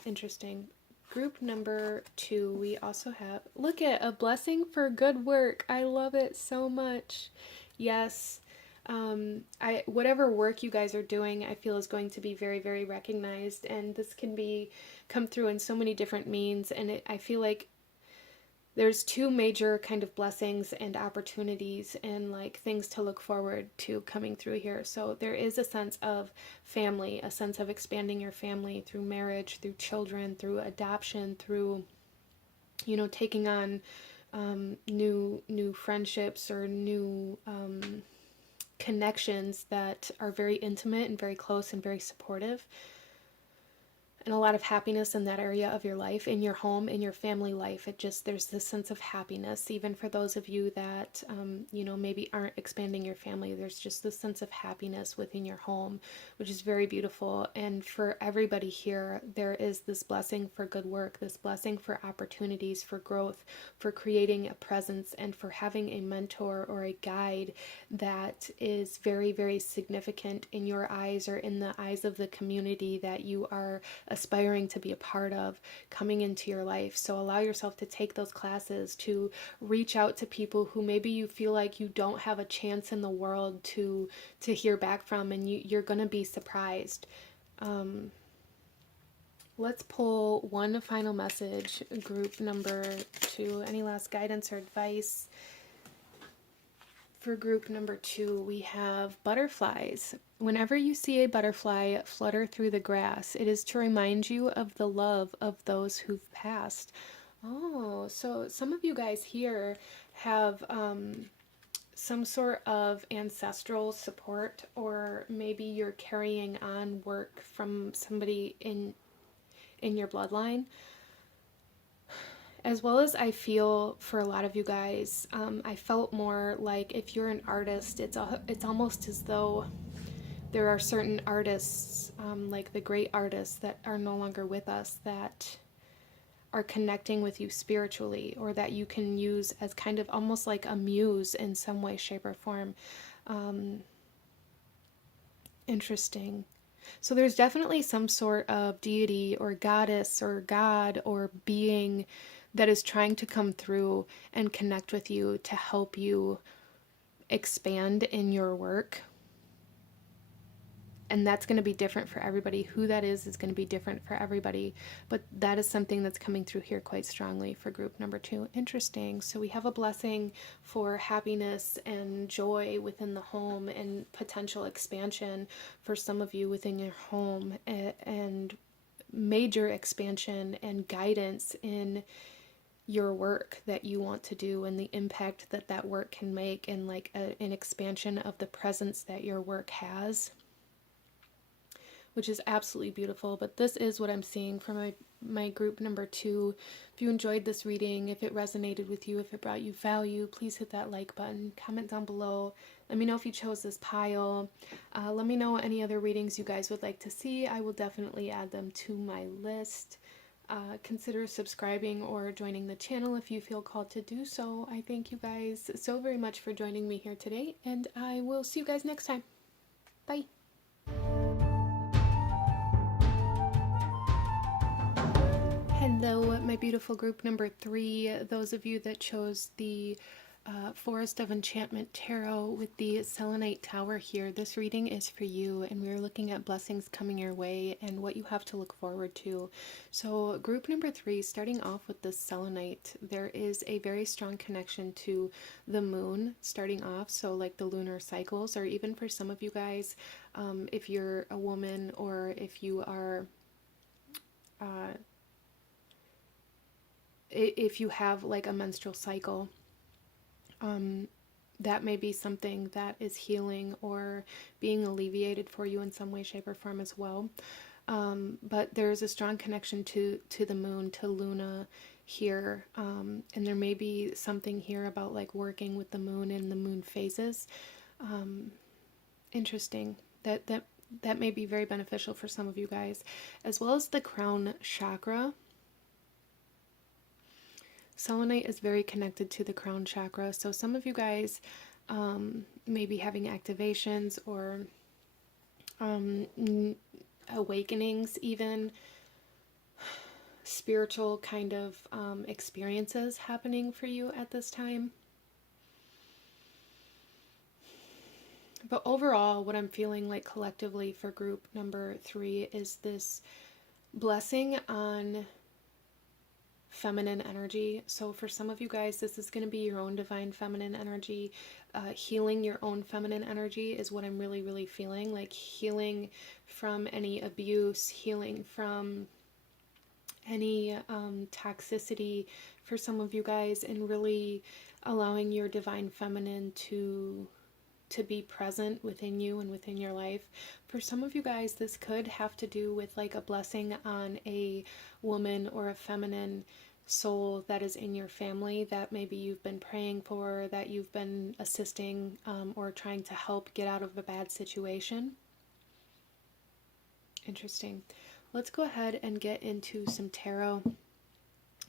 Interesting. Group number 2, we also have, look at a blessing for good work. I love it so much. Yes. Whatever work you guys are doing, I feel is going to be very, very recognized, and this can come through in so many different means. And I feel like there's 2 major kind of blessings and opportunities and like things to look forward to coming through here. So there is a sense of family, a sense of expanding your family through marriage, through children, through adoption, through, taking on new friendships or new connections that are very intimate and very close and very supportive. And a lot of happiness in that area of your life, in your home, in your family life. There's this sense of happiness, even for those of you that, maybe aren't expanding your family. There's just this sense of happiness within your home, which is very beautiful. And for everybody here, there is this blessing for good work, this blessing for opportunities, for growth, for creating a presence, and for having a mentor or a guide that is very, very significant in your eyes or in the eyes of the community that you are aspiring to be a part of coming into your life. So allow yourself to take those classes, to reach out to people who maybe you feel like you don't have a chance in the world to hear back from, and you're going to be surprised. Let's pull one final message, group number 2. Any last guidance or advice? For group number 2, we have butterflies. Whenever you see a butterfly flutter through the grass, it is to remind you of the love of those who've passed. Oh, so some of you guys here have some sort of ancestral support, or maybe you're carrying on work from somebody in your bloodline. As well as I feel for a lot of you guys, I felt more like if you're an artist, it's almost as though there are certain artists, like the great artists that are no longer with us, that are connecting with you spiritually, or that you can use as kind of almost like a muse in some way, shape, or form. Interesting. So there's definitely some sort of deity or goddess or god or being that is trying to come through and connect with you to help you expand in your work. And that's going to be different for everybody. Who that is going to be different for everybody. But that is something that's coming through here quite strongly for group number 2. Interesting. So we have a blessing for happiness and joy within the home, and potential expansion for some of you within your home, and major expansion and guidance in your work that you want to do, and the impact that work can make, and like an expansion of the presence that your work has, which is absolutely beautiful. But this is what I'm seeing for my group number 2. If you enjoyed this reading, if it resonated with you, if it brought you value, please hit that like button, comment down below. Let me know if you chose this pile. Let me know any other readings you guys would like to see. I will definitely add them to my list. Consider subscribing or joining the channel if you feel called to do so. I thank you guys so very much for joining me here today, and I will see you guys next time. Bye. Hello, my beautiful group number 3. Those of you that chose the Forest of Enchantment Tarot with the Selenite Tower here, this reading is for you, and we're looking at blessings coming your way and what you have to look forward to. So group number 3, starting off with the selenite, there is a very strong connection to the moon starting off, so like the lunar cycles, or even for some of you guys, if you're a woman, or if you are if you have like a menstrual cycle, that may be something that is healing or being alleviated for you in some way, shape, or form as well. But there is a strong connection to the moon, to Luna here, and there may be something here about like working with the moon and the moon phases. Interesting. That that may be very beneficial for some of you guys, as well as the crown chakra. Selenite is very connected to the crown chakra, so some of you guys may be having activations or awakenings, even spiritual kind of experiences happening for you at this time. But overall, what I'm feeling like collectively for group number 3 is this blessing on feminine energy. So for some of you guys, this is going to be your own divine feminine energy. Healing your own feminine energy is what I'm really, really feeling. Like healing from any abuse, healing from any toxicity for some of you guys, and really allowing your divine feminine to be present within you and within your life. For some of you guys, this could have to do with like a blessing on a woman or a feminine soul that is in your family that maybe you've been praying for, that you've been assisting or trying to help get out of a bad situation. Interesting. Let's go ahead and get into some tarot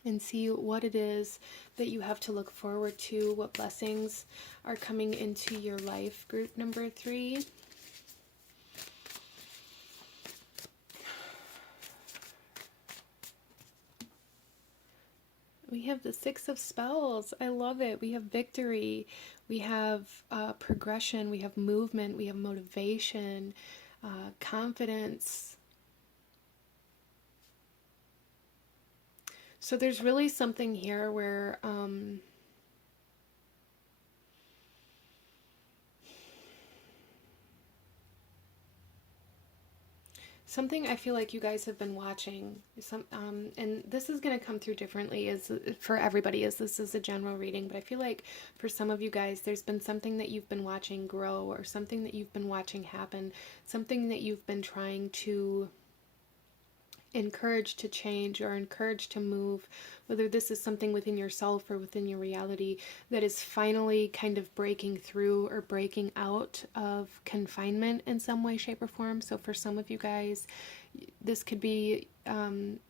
and see what it is that you have to look forward to, what blessings are coming into your life, group number 3. We have the 6 of Spells. I love it. We have victory. We have progression. We have movement. We have motivation, confidence. So there's really something here where something I feel like you guys have been watching, and this is going to come through differently as for everybody, as this is a general reading, but I feel like for some of you guys, there's been something that you've been watching grow, or something that you've been watching happen, something that you've been trying to encourage to change or encourage to move, whether this is something within yourself or within your reality that is finally kind of breaking through or breaking out of confinement in some way, shape, or form. So for some of you guys, this could be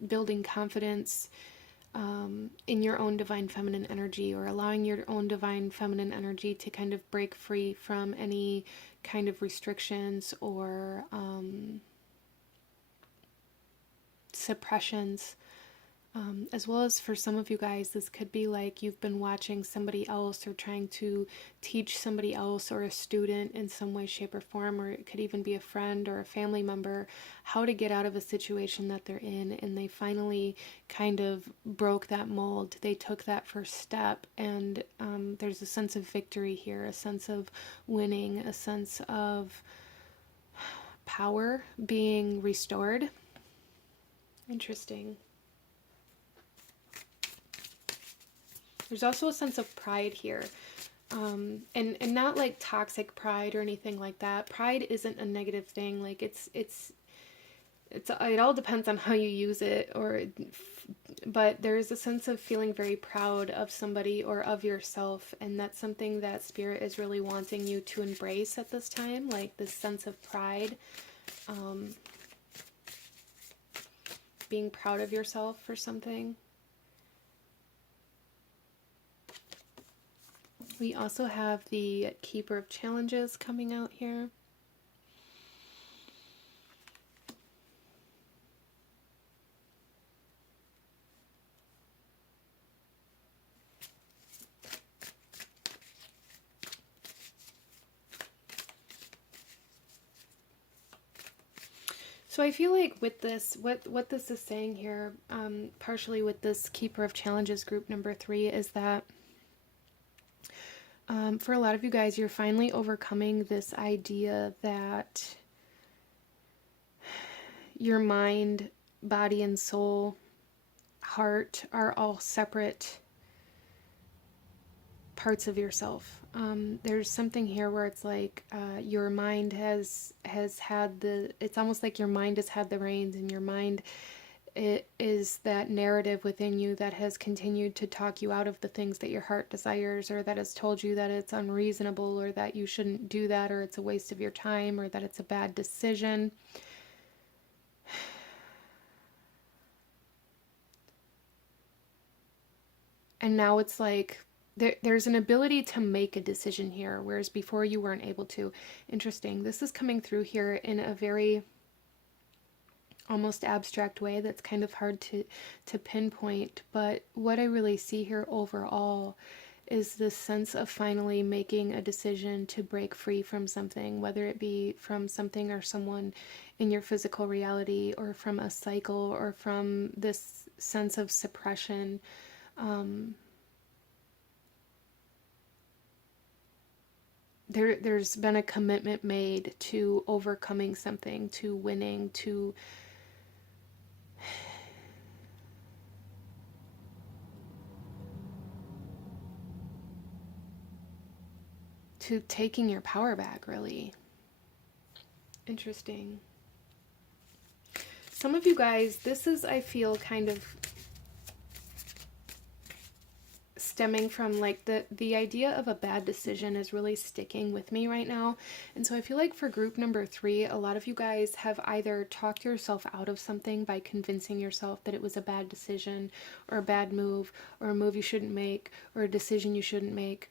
building confidence in your own divine feminine energy, or allowing your own divine feminine energy to kind of break free from any kind of restrictions or suppressions, as well as for some of you guys, this could be like you've been watching somebody else or trying to teach somebody else or a student in some way, shape, or form, or it could even be a friend or a family member, how to get out of a situation that they're in, and they finally kind of broke that mold. They took that first step, and there's a sense of victory here, a sense of winning, a sense of power being restored. Interesting. There's also a sense of pride here. And not like toxic pride or anything like that. Pride isn't a negative thing. Like it all depends on how you use it, but there is a sense of feeling very proud of somebody or of yourself, and that's something that Spirit is really wanting you to embrace at this time, like this sense of pride. Being proud of yourself for something. We also have the Keeper of Challenges coming out here. So I feel like with this, what this is saying here, partially with this Keeper of Challenges group number 3, is that for a lot of you guys, you're finally overcoming this idea that your mind, body, and soul, heart are all separate parts of yourself. There's something here where it's like your mind has had it's almost like your mind has had the reins, and your mind it is that narrative within you that has continued to talk you out of the things that your heart desires, or that has told you that it's unreasonable, or that you shouldn't do that, or it's a waste of your time, or that it's a bad decision. And now it's like there's an ability to make a decision here, whereas before you weren't able to. Interesting. This is coming through here in a very almost abstract way that's kind of hard to pinpoint. But what I really see here overall is this sense of finally making a decision to break free from something, whether it be from something or someone in your physical reality, or from a cycle, or from this sense of suppression. There's been a commitment made to overcoming something, to winning, to taking your power back, really. Interesting. Some of you guys, this is, I feel, kind of stemming from like the idea of a bad decision is really sticking with me right now. And so I feel like for group number 3, a lot of you guys have either talked yourself out of something by convincing yourself that it was a bad decision, or a bad move, or a move you shouldn't make, or a decision you shouldn't make.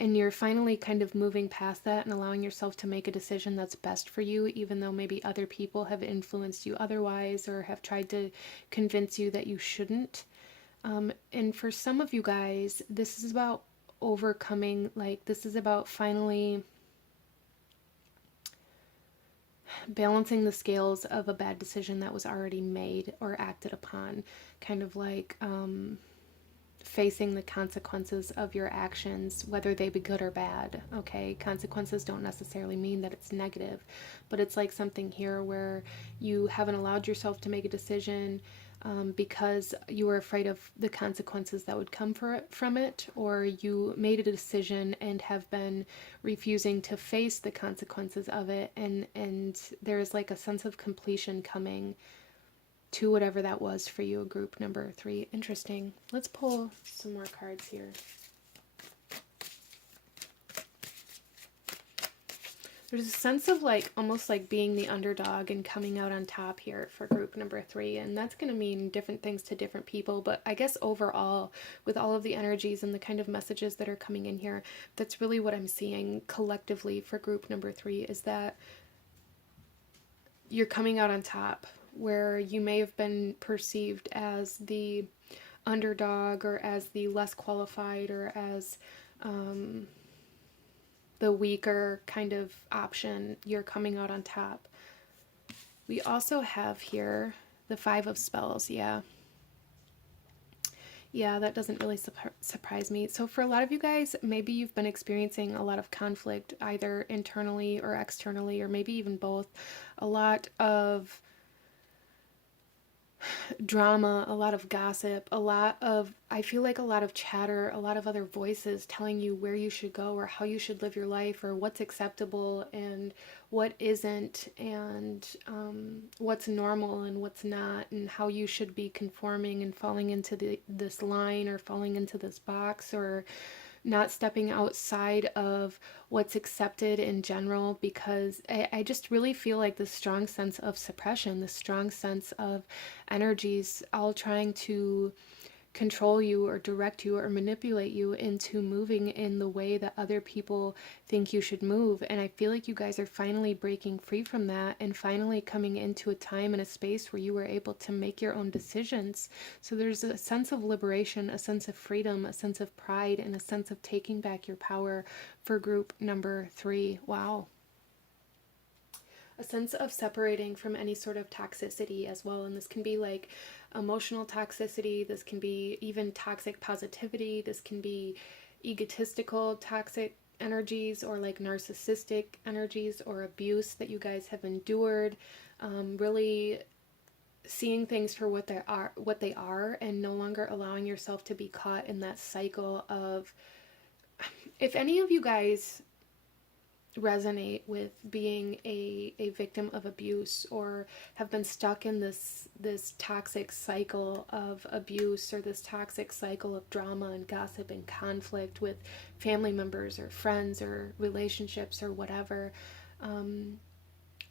And you're finally kind of moving past that and allowing yourself to make a decision that's best for you, even though maybe other people have influenced you otherwise, or have tried to convince you that you shouldn't. And for some of you guys, this is about overcoming, like, this is about finally balancing the scales of a bad decision that was already made or acted upon, kind of like facing the consequences of your actions, whether they be good or bad. Okay, consequences don't necessarily mean that it's negative, but it's like something here where you haven't allowed yourself to make a decision because you were afraid of the consequences that would come from it, or you made a decision and have been refusing to face the consequences of it, and there's like a sense of completion coming to whatever that was for you, group number 3. Interesting. Let's pull some more cards here. There's a sense of like almost like being the underdog and coming out on top here for group number 3, and that's going to mean different things to different people, but I guess overall, with all of the energies and the kind of messages that are coming in here, that's really what I'm seeing collectively for group number 3, is that you're coming out on top, where you may have been perceived as the underdog, or as the less qualified, or as the weaker kind of option. You're coming out on top. We also have here the 5 of Spells. Yeah, that doesn't really surprise me. So for a lot of you guys, maybe you've been experiencing a lot of conflict, either internally or externally, or maybe even both. A lot of drama, a lot of gossip, I feel like a lot of chatter, a lot of other voices telling you where you should go, or how you should live your life, or what's acceptable and what isn't, and what's normal and what's not, and how you should be conforming and falling into this line, or falling into this box, or not stepping outside of what's accepted in general, because I just really feel like this strong sense of suppression, this strong sense of energies all trying to control you, or direct you, or manipulate you into moving in the way that other people think you should move. And I feel like you guys are finally breaking free from that, and finally coming into a time and a space where you were able to make your own decisions. So there's a sense of liberation, a sense of freedom, a sense of pride, and a sense of taking back your power for group number 3. Wow. A sense of separating from any sort of toxicity as well. And this can be like emotional toxicity, this can be even toxic positivity, this can be egotistical toxic energies, or like narcissistic energies, or abuse that you guys have endured. Really seeing things for what they are, and no longer allowing yourself to be caught in that cycle of, if any of you guys resonate with being a victim of abuse, or have been stuck in this toxic cycle of abuse, or this toxic cycle of drama and gossip and conflict with family members or friends or relationships or whatever.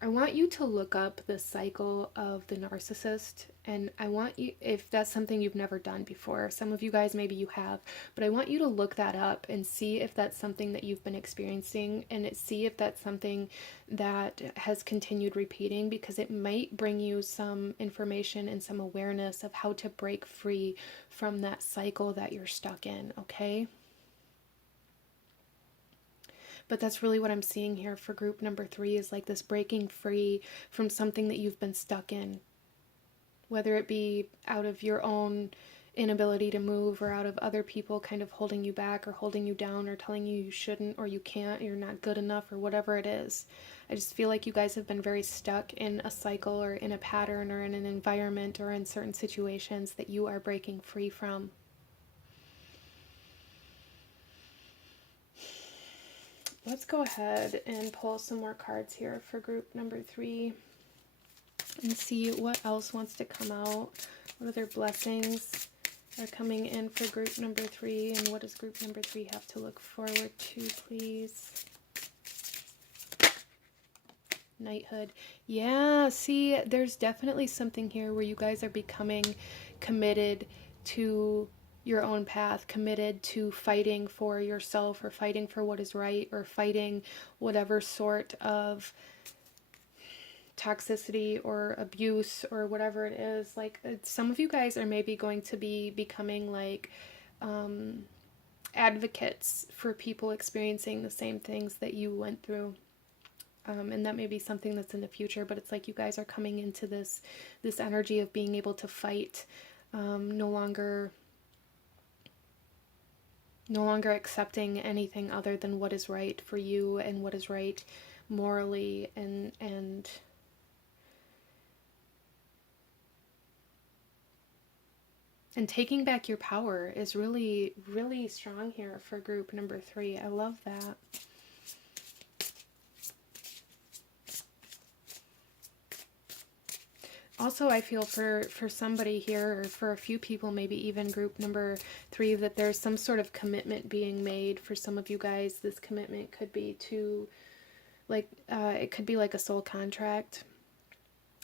I want you to look up the cycle of the narcissist, and I want you, if that's something you've never done before, some of you guys maybe you have, but I want you to look that up and see if that's something that you've been experiencing, and see if that's something that has continued repeating, because it might bring you some information and some awareness of how to break free from that cycle that you're stuck in, okay? But that's really what I'm seeing here for group number 3, is like this breaking free from something that you've been stuck in. Whether it be out of your own inability to move, or out of other people kind of holding you back or holding you down or telling you you shouldn't or you can't, you're not good enough, or whatever it is. I just feel like you guys have been very stuck in a cycle or in a pattern or in an environment or in certain situations that you are breaking free from. Let's go ahead and pull some more cards here for group number 3 and see what else wants to come out. What other blessings are coming in for group number 3, and what does group number 3 have to look forward to, please? Knighthood. Yeah, see, there's definitely something here where you guys are becoming committed to your own path, committed to fighting for yourself, or fighting for what is right, or fighting whatever sort of toxicity or abuse or whatever it is. Like, some of you guys are maybe going to be becoming like advocates for people experiencing the same things that you went through. And that may be something that's in the future, but it's like you guys are coming into this energy of being able to fight, no longer accepting anything other than what is right for you and what is right morally, and taking back your power is really, really strong here for group number 3. I love that. Also, I feel for somebody here, or for a few people, maybe even group number 3, that there's some sort of commitment being made for some of you guys. This commitment could be to, like, it could be like a soul contract.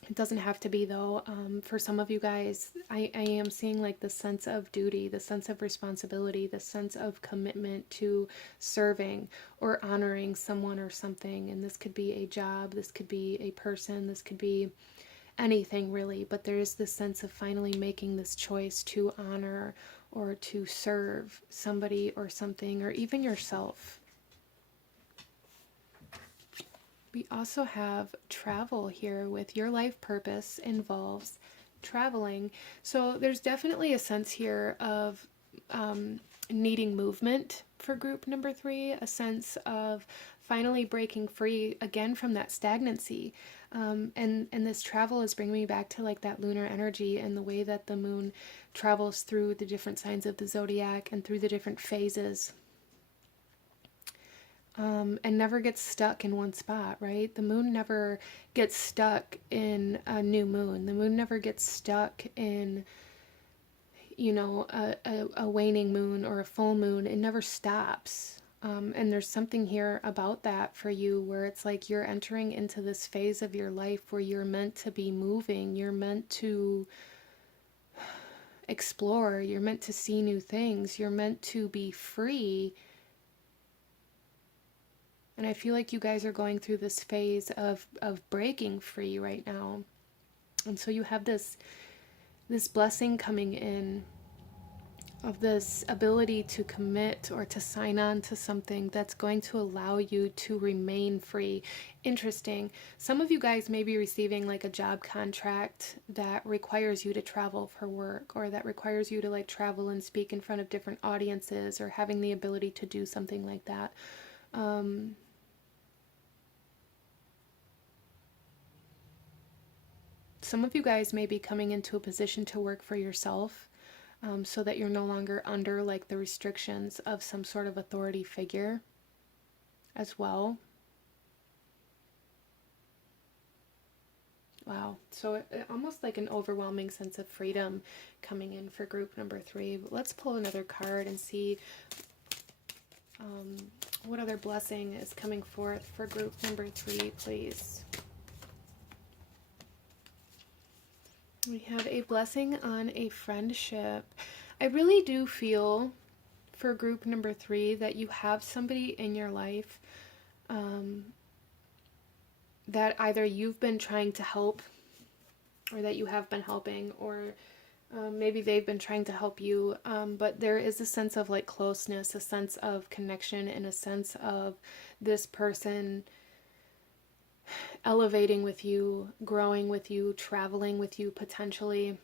It doesn't have to be, though. For some of you guys, I am seeing like the sense of duty, the sense of responsibility, the sense of commitment to serving or honoring someone or something. And this could be a job, this could be a person, this could be anything really, but there is this sense of finally making this choice to honor or to serve somebody or something, or even yourself. We also have travel here, with your life purpose involves traveling. So there's definitely a sense here of needing movement for group number 3, a sense of finally breaking free again from that stagnancy. And this travel is bringing me back to like that lunar energy, and the way that the moon travels through the different signs of the zodiac and through the different phases. And never gets stuck in one spot, right? The moon never gets stuck in a new moon. The moon never gets stuck in, you know, a waning moon or a full moon. It never stops. And there's something here about that for you, where it's like you're entering into this phase of your life where you're meant to be moving. You're meant to explore. You're meant to see new things. You're meant to be free. And I feel like you guys are going through this phase of breaking free right now. And so you have this blessing coming in of this ability to commit or to sign on to something that's going to allow you to remain free. Interesting. Some of you guys may be receiving like a job contract that requires you to travel for work, or that requires you to like travel and speak in front of different audiences, or having the ability to do something like that. Some of you guys may be coming into a position to work for yourself, so that you're no longer under like the restrictions of some sort of authority figure as well. Wow. So almost like an overwhelming sense of freedom coming in for group number 3. But let's pull another card and see what other blessing is coming forth for group number 3, please. We have a blessing on a friendship. I really do feel for group number 3 that you have somebody in your life that either you've been trying to help, or that you have been helping, or maybe they've been trying to help you, but there is a sense of like closeness, a sense of connection, and a sense of this person elevating with you, growing with you, traveling with you, potentially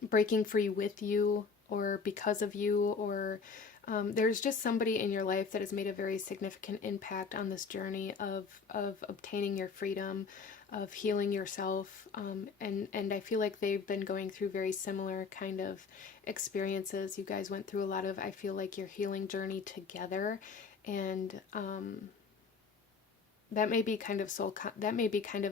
breaking free with you or because of you, or there's just somebody in your life that has made a very significant impact on this journey of obtaining your freedom, of healing yourself, and I feel like they've been going through very similar kind of experiences. You guys went through a lot of, I feel like, your healing journey together, and that may be kind of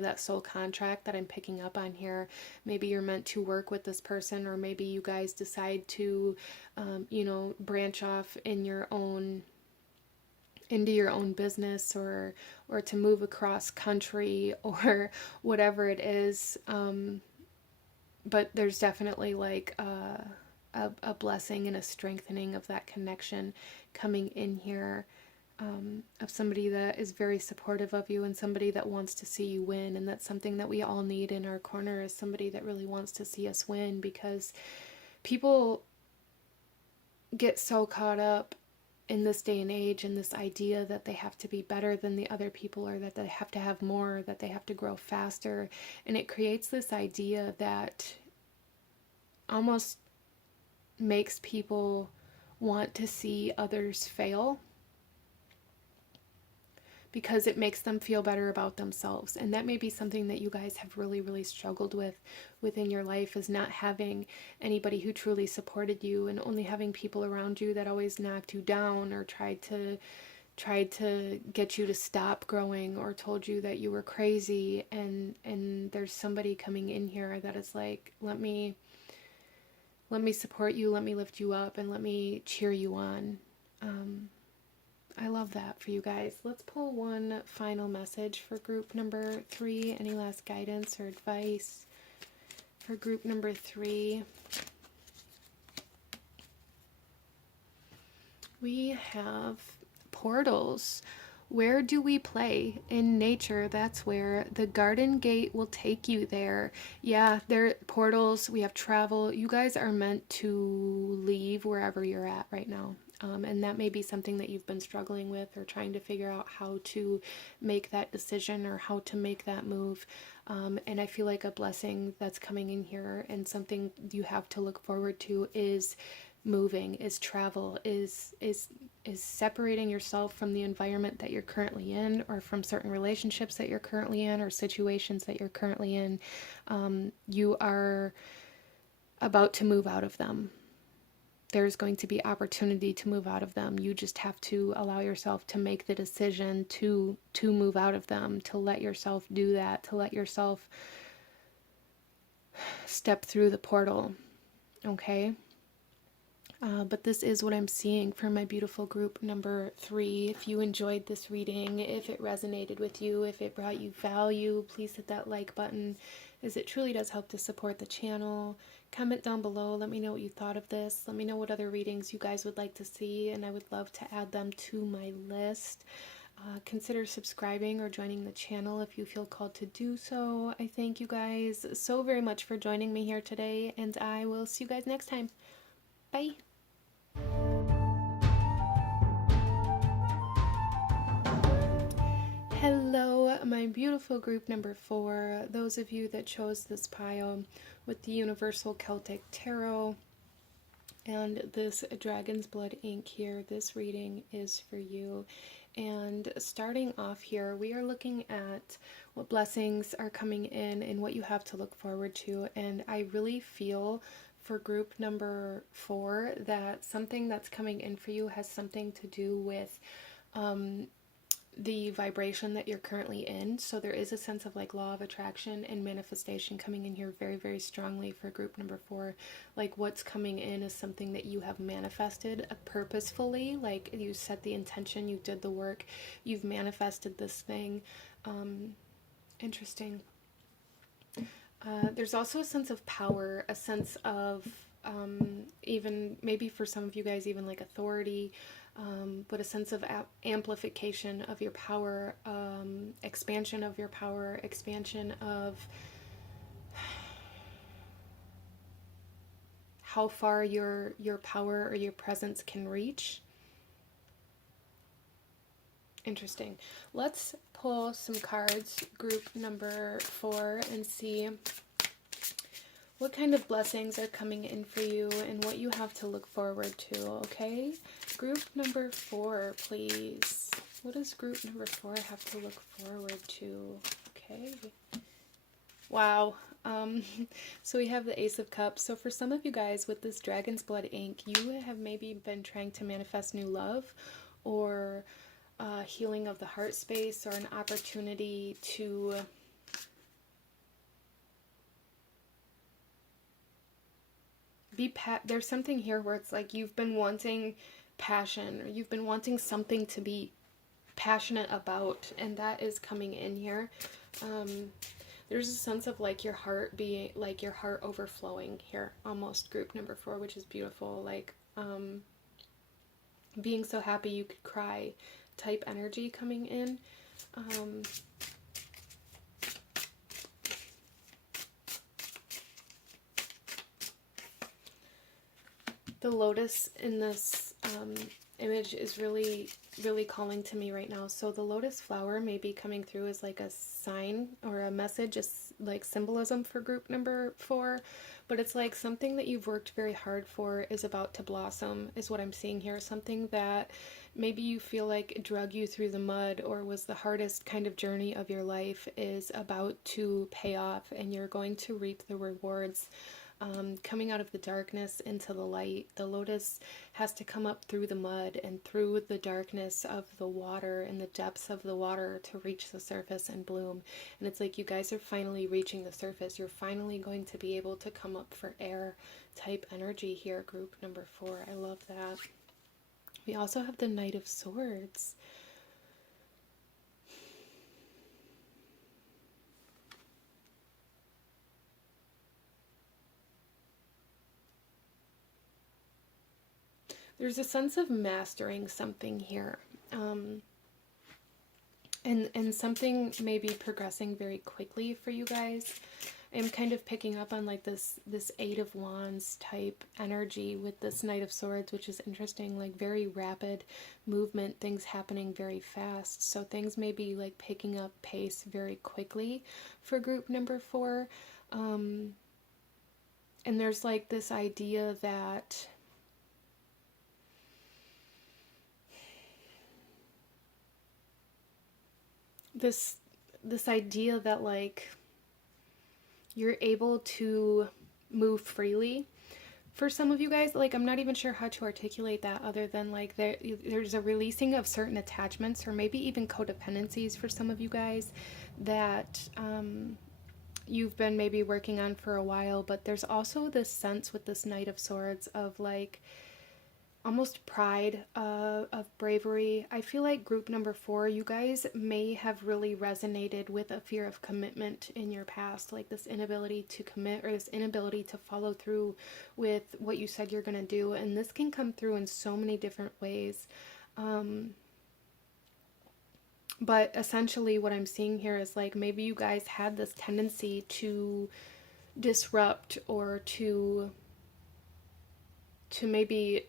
that soul contract that I'm picking up on here. Maybe you're meant to work with this person, or maybe you guys decide to, branch off into your own business, or to move across country, or whatever it is. But there's definitely like a blessing and a strengthening of that connection coming in here. Of somebody that is very supportive of you, and somebody that wants to see you win. And that's something that we all need in our corner, is somebody that really wants to see us win, because people get so caught up in this day and age in this idea that they have to be better than the other people, or that they have to have more, that they have to grow faster. And it creates this idea that almost makes people want to see others fail, because it makes them feel better about themselves. And that may be something that you guys have really, really struggled with within your life, is not having anybody who truly supported you, and only having people around you that always knocked you down, or tried to get you to stop growing, or told you that you were crazy. And there's somebody coming in here that is like, let me support you, let me lift you up, and let me cheer you on. I love that for you guys. Let's pull one final message for group number 3. Any last guidance or advice for group number 3? We have portals. Where do we play? In nature, that's where. The garden gate will take you there. Yeah, there are portals. We have travel. You guys are meant to leave wherever you're at right now. And that may be something that you've been struggling with, or trying to figure out how to make that decision, or how to make that move. And I feel like a blessing that's coming in here, and something you have to look forward to, is moving, is travel, is separating yourself from the environment that you're currently in, or from certain relationships that you're currently in, or situations that you're currently in. You are about to move out of them. There's going to be opportunity to move out of them. You just have to allow yourself to make the decision to move out of them, to let yourself do that, to let yourself step through the portal. Okay? But this is what I'm seeing for my beautiful group number 3. If you enjoyed this reading, if it resonated with you, if it brought you value, please hit that like button, as it truly does help to support the channel. Comment down below. Let me know what you thought of this. Let me know what other readings you guys would like to see, and I would love to add them to my list. Consider subscribing or joining the channel if you feel called to do so. I thank you guys so very much for joining me here today, and I will see you guys next time. Bye! Hello, my beautiful group number 4. Those of you that chose this pile with the Universal Celtic Tarot and this Dragon's Blood ink here, this reading is for you. And starting off here, we are looking at what blessings are coming in and what you have to look forward to. And I really feel for group number 4 that something that's coming in for you has something to do with the vibration that you're currently in. So there is a sense of like law of attraction and manifestation coming in here very, very strongly for group number 4. Like what's coming in is something that you have manifested purposefully. Like you set the intention, you did the work, you've manifested this thing. Interesting. There's also a sense of power, a sense of even maybe for some of you guys even like authority, but a sense of amplification of your power, expansion of your power, expansion of how far your power or your presence can reach. Interesting. Let's pull some cards, group number 4, and see what kind of blessings are coming in for you and what you have to look forward to, okay? Group number 4, please. What does group number 4 have to look forward to? Okay. Wow. So we have the Ace of Cups. So for some of you guys with this Dragon's Blood ink, you have maybe been trying to manifest new love or healing of the heart space, or an opportunity to be there's something here where it's like you've been wanting passion, or you've been wanting something to be passionate about, and that is coming in here. There's a sense of like your heart being, like your heart overflowing here, almost, group number 4, which is beautiful. Like being so happy you could cry type energy coming in. The lotus in this image is really, really calling to me right now. So the lotus flower may be coming through as like a sign or a message, like symbolism for group number 4. But it's like something that you've worked very hard for is about to blossom, is what I'm seeing here. Something that maybe you feel like drug you through the mud or was the hardest kind of journey of your life is about to pay off, and you're going to reap the rewards. Coming out of the darkness into the light. The lotus has to come up through the mud and through the darkness of the water and the depths of the water to reach the surface and bloom. And it's like you guys are finally reaching the surface. You're finally going to be able to come up for air type energy here, group number 4. I love that. We also have the Knight of Swords. There's a sense of mastering something here, and something maybe progressing very quickly for you guys. I'm kind of picking up on like this 8 of Wands type energy with this Knight of Swords, which is interesting, like very rapid movement, things happening very fast. So things may be like picking up pace very quickly for group number 4. And there's like this idea that this idea that like you're able to move freely for some of you guys. Like I'm not even sure how to articulate that other than like there's a releasing of certain attachments or maybe even codependencies for some of you guys that you've been maybe working on for a while. But there's also this sense with this Knight of Swords of like almost pride, of bravery. I feel like group number 4, you guys may have really resonated with a fear of commitment in your past, like this inability to commit or this inability to follow through with what you said you're going to do. And this can come through in so many different ways. But essentially what I'm seeing here is like maybe you guys had this tendency to disrupt or to maybe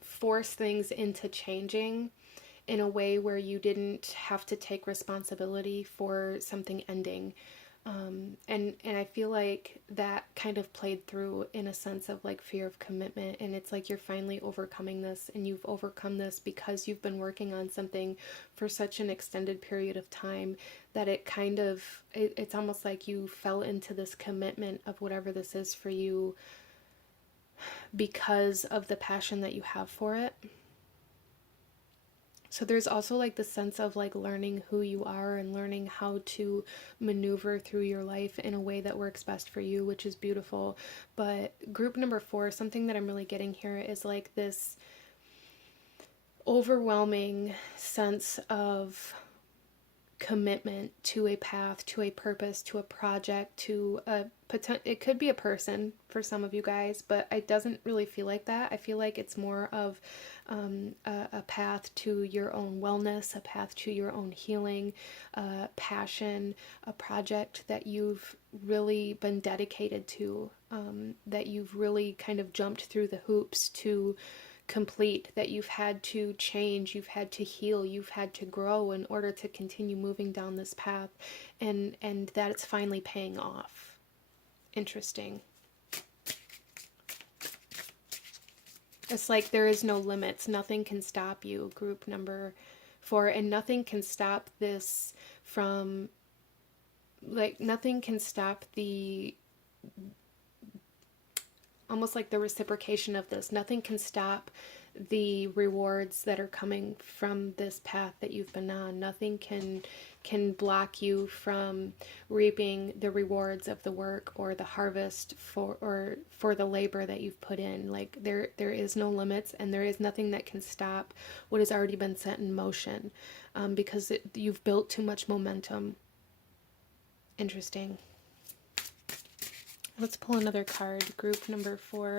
force things into changing in a way where you didn't have to take responsibility for something ending. And I feel like that kind of played through in a sense of like fear of commitment. And it's like you're finally overcoming this, and you've overcome this because you've been working on something for such an extended period of time that it kind of, it's almost like you fell into this commitment of whatever this is for you because of the passion that you have for it. So there's also like the sense of like learning who you are and learning how to maneuver through your life in a way that works best for you, which is beautiful. But group number 4, something that I'm really getting here is like this overwhelming sense of commitment to a path, to a purpose, to a project, to a it could be a person for some of you guys, but it doesn't really feel like that. I feel like it's more of a path to your own wellness, a path to your own healing, passion, a project that you've really been dedicated to, that you've really kind of jumped through the hoops to complete, that you've had to change, you've had to heal, you've had to grow in order to continue moving down this path, and that it's finally paying off. Interesting. It's like there is no limits. Nothing can stop you, group number 4, and nothing can stop this from, like, nothing can stop the, almost like the reciprocation of this. Nothing can stop the rewards that are coming from this path that you've been on. Nothing can block you from reaping the rewards of the work or the harvest for the labor that you've put in. Like there is no limits, and there is nothing that can stop what has already been set in motion, because you've built too much momentum. Interesting. Let's pull another card, group number 4.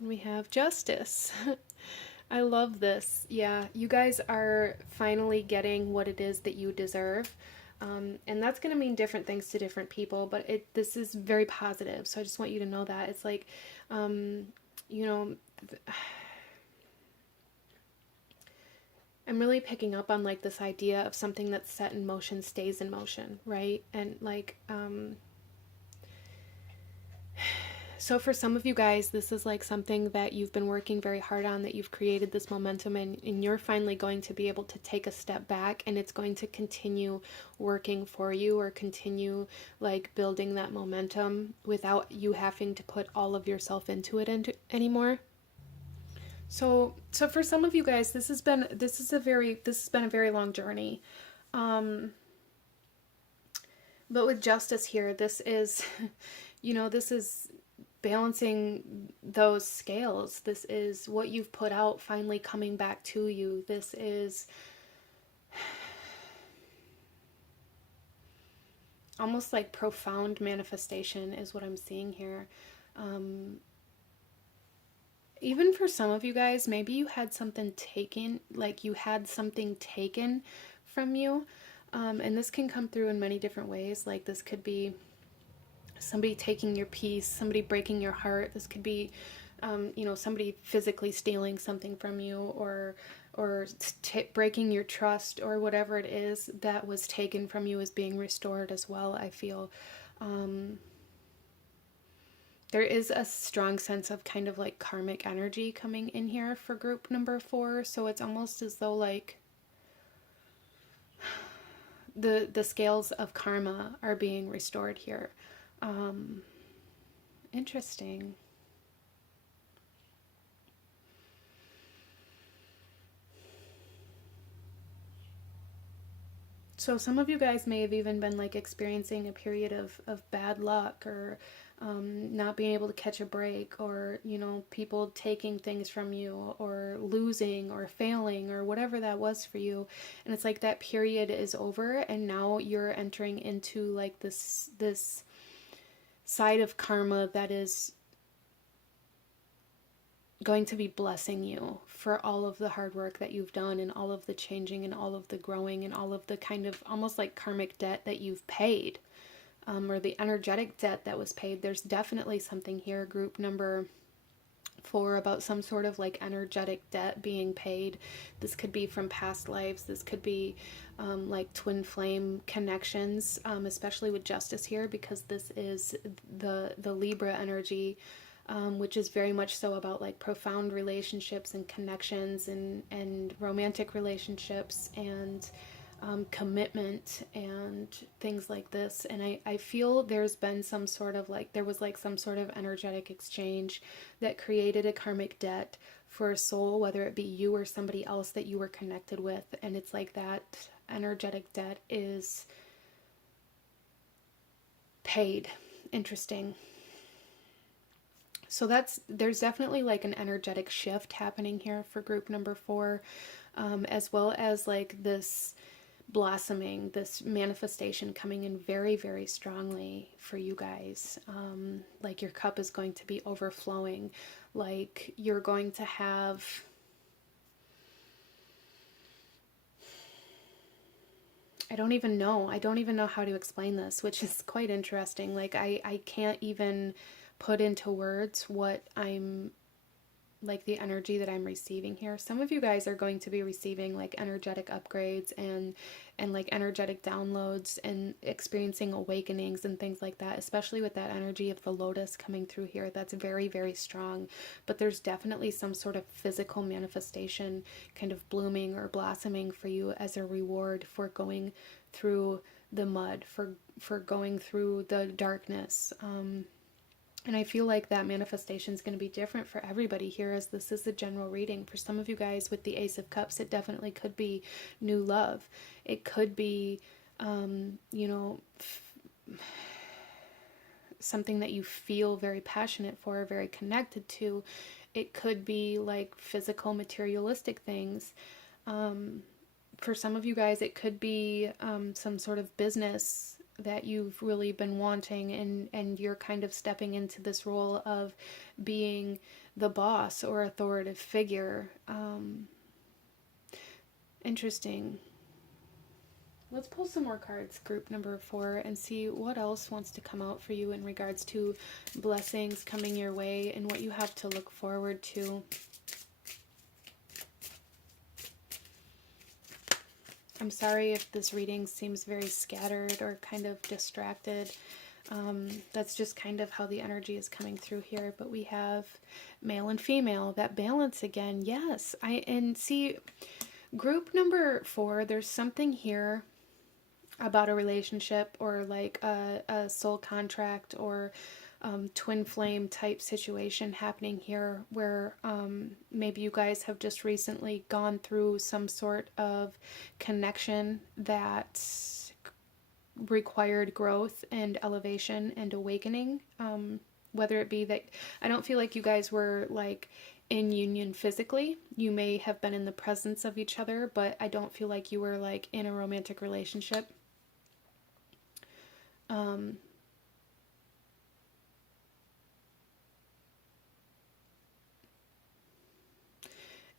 We have Justice. I love this. Yeah, you guys are finally getting what it is that you deserve. And that's going to mean different things to different people, but this is very positive. So I just want you to know that. It's like, you know, I'm really picking up on like this idea of something that's set in motion stays in motion, right? And like, so for some of you guys, this is like something that you've been working very hard on, that you've created this momentum, and you're finally going to be able to take a step back, and it's going to continue working for you, or continue like building that momentum without you having to put all of yourself into it anymore. So for some of you guys, this has been a very long journey. But with Justice here, this is, you know, this is balancing those scales. This is what you've put out finally coming back to you. This is almost like profound manifestation is what I'm seeing here. Even for some of you guys, maybe you had something taken, from you. And this can come through in many different ways. Like this could be somebody taking your peace, somebody breaking your heart. This could be, you know, somebody physically stealing something from you, or breaking your trust, or whatever it is that was taken from you is being restored as well, I feel. There is a strong sense of kind of like karmic energy coming in here for group number 4. So it's almost as though like the scales of karma are being restored here. Interesting. So some of you guys may have even been like experiencing a period of bad luck, or not being able to catch a break, or, you know, people taking things from you, or losing, or failing, or whatever that was for you. And it's like that period is over, and now you're entering into like this side of karma that is going to be blessing you for all of the hard work that you've done, and all of the changing, and all of the growing, and all of the kind of almost like karmic debt that you've paid, or the energetic debt that was paid. There's definitely something here, group number 4, about some sort of like energetic debt being paid. This could be from past lives. This could be like twin flame connections, especially with Justice here, because this is the Libra energy, which is very much so about like profound relationships and connections, and romantic relationships, and commitment, and things like this. And I feel there's been some sort of like, there was like some sort of energetic exchange that created a karmic debt for a soul, whether it be you or somebody else that you were connected with. And it's like that energetic debt is paid. Interesting. So there's definitely like an energetic shift happening here for group number 4, as well as like this blossoming, this manifestation coming in very, very strongly for you guys. Like your cup is going to be overflowing. Like you're going to have... I don't even know how to explain this, which is quite interesting. Like I can't even put into words what I'm, like the energy that I'm receiving here. Some of you guys are going to be receiving like energetic upgrades and like energetic downloads and experiencing awakenings and things like that, especially with that energy of the lotus coming through here. That's very, very strong. But there's definitely some sort of physical manifestation kind of blooming or blossoming for you as a reward for going through the mud, for going through the darkness. And I feel like that manifestation is going to be different for everybody here, as this is the general reading. For some of you guys with the Ace of Cups, it definitely could be new love. It could be, something that you feel very passionate for, very connected to. It could be like physical, materialistic things. For some of you guys, it could be some sort of business that you've really been wanting, and you're kind of stepping into this role of being the boss or authoritative figure. Interesting. Let's pull some more cards, group number 4, and see what else wants to come out for you in regards to blessings coming your way and what you have to look forward to. I'm sorry if this reading seems very scattered or kind of distracted. That's just kind of how the energy is coming through here. But we have male and female, that balance again. Yes, and see, group number 4, there's something here about a relationship or like a soul contract or twin flame type situation happening here, where maybe you guys have just recently gone through some sort of connection that required growth and elevation and awakening. Whether it be that, I don't feel like you guys were like in union physically. You may have been in the presence of each other, but I don't feel like you were like in a romantic relationship.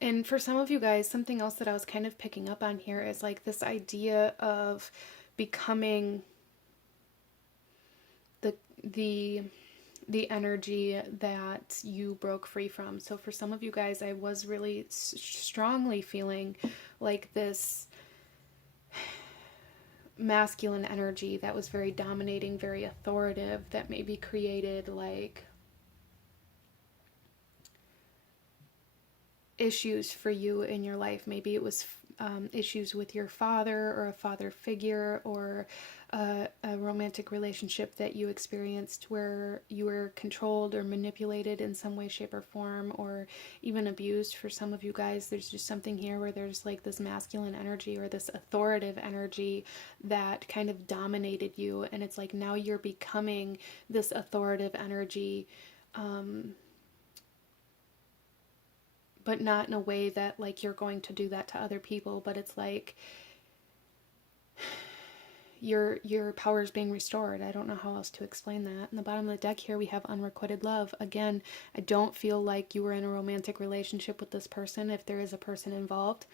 And for some of you guys, something else that I was kind of picking up on here is like this idea of becoming the energy that you broke free from. So for some of you guys, I was really strongly feeling like this masculine energy that was very dominating, very authoritative, that maybe created like issues for you in your life. Maybe it was issues with your father or a father figure, or a romantic relationship that you experienced where you were controlled or manipulated in some way, shape, or form, or even abused. For some of you guys, there's just something here where there's like this masculine energy or this authoritative energy that kind of dominated you, and it's like now you're becoming this authoritative energy, but not in a way that like you're going to do that to other people, but it's like your power is being restored. I don't know how else to explain that. In the bottom of the deck here, we have unrequited love. Again, I don't feel like you were in a romantic relationship with this person. If there is a person involved,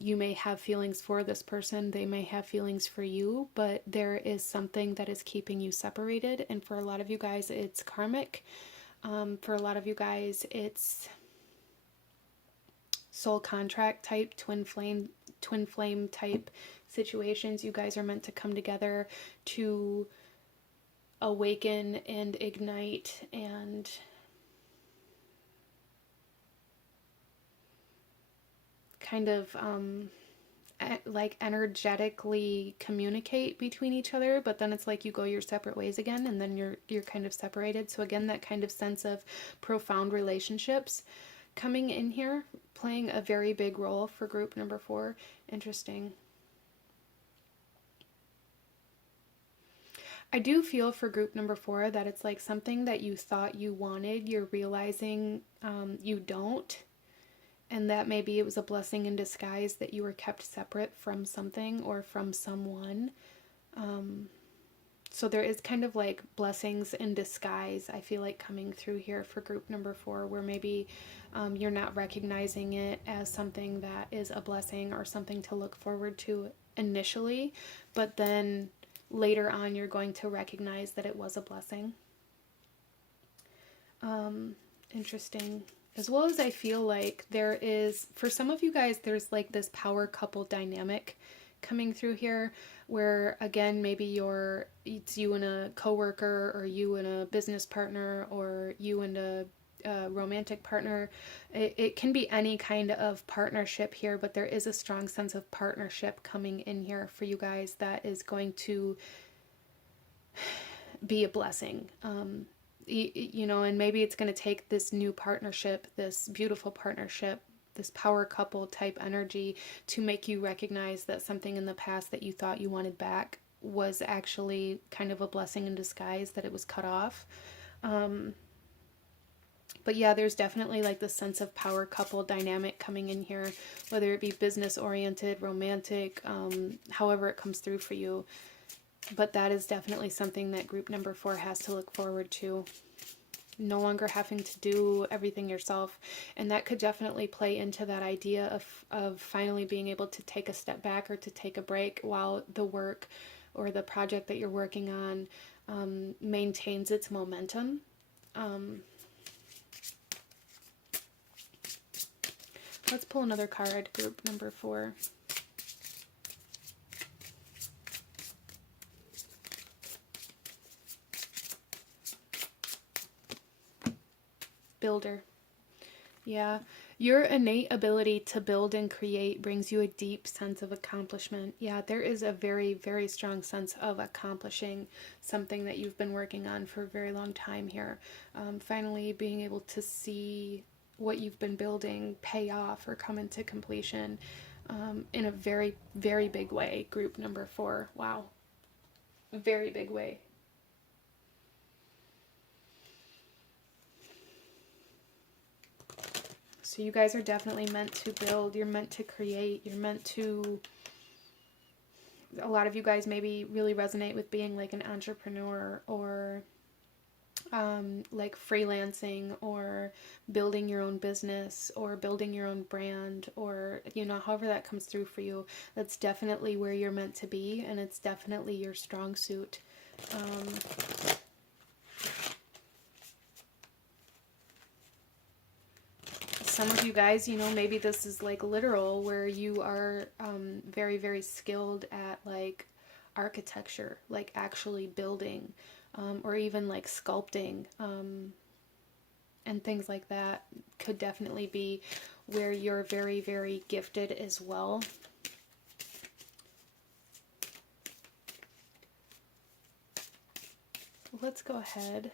you may have feelings for this person. They may have feelings for you, but there is something that is keeping you separated. And for a lot of you guys, it's karmic. For a lot of you guys, it's soul contract type, twin flame type situations. You guys are meant to come together to awaken and ignite and kind of like energetically communicate between each other, but then it's like you go your separate ways again, and then you're kind of separated. So again, that kind of sense of profound relationships coming in here, playing a very big role for group number 4. Interesting. I do feel for group number 4 that it's like something that you thought you wanted, you're realizing you don't. And that maybe it was a blessing in disguise that you were kept separate from something or from someone. So there is kind of like blessings in disguise, I feel like, coming through here for group number 4, where maybe you're not recognizing it as something that is a blessing or something to look forward to initially, but then later on you're going to recognize that it was a blessing. Interesting. As well as I feel like there is, for some of you guys, there's like this power couple dynamic coming through here, where again, maybe it's you and a coworker, or you and a business partner, or you and a romantic partner. It can be any kind of partnership here, but there is a strong sense of partnership coming in here for you guys that is going to be a blessing. You know, and maybe it's going to take this new partnership, this beautiful partnership, this power couple type energy to make you recognize that something in the past that you thought you wanted back was actually kind of a blessing in disguise, that it was cut off. But yeah, there's definitely like the sense of power couple dynamic coming in here, whether it be business oriented, romantic, however it comes through for you. But that is definitely something that group number 4 has to look forward to. No longer having to do everything yourself. And that could definitely play into that idea of finally being able to take a step back or to take a break while the work or the project that you're working on maintains its momentum. Let's pull another card, group number 4. Builder. Yeah, your innate ability to build and create brings you a deep sense of accomplishment. Yeah, there is a very, very strong sense of accomplishing something that you've been working on for a very long time here. Finally being able to see what you've been building pay off or come into completion in a very, very big way. Group number 4. Wow. Very big way. So you guys are definitely meant to build. You're meant to create. You're meant to... A lot of you guys maybe really resonate with being like an entrepreneur, or like freelancing, or building your own business, or building your own brand, or, you know, however that comes through for you. That's definitely where you're meant to be, and it's definitely your strong suit. Some of you guys, you know, maybe this is like literal, where you are very, very skilled at like architecture, like actually building, or even like sculpting, and things like that could definitely be where you're very, very gifted as well. Let's go ahead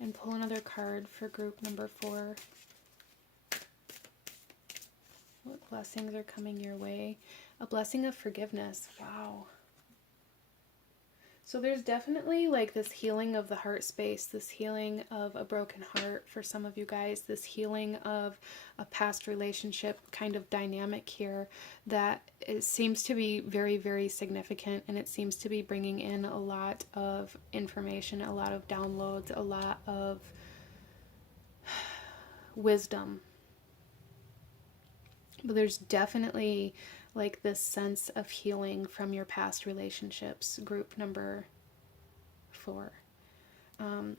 and pull another card for group number 4. What blessings are coming your way? A blessing of forgiveness. Wow. So there's definitely like this healing of the heart space, this healing of a broken heart for some of you guys, this healing of a past relationship kind of dynamic here that it seems to be very, very significant, and it seems to be bringing in a lot of information, a lot of downloads, a lot of wisdom. But there's definitely like this sense of healing from your past relationships, group number 4,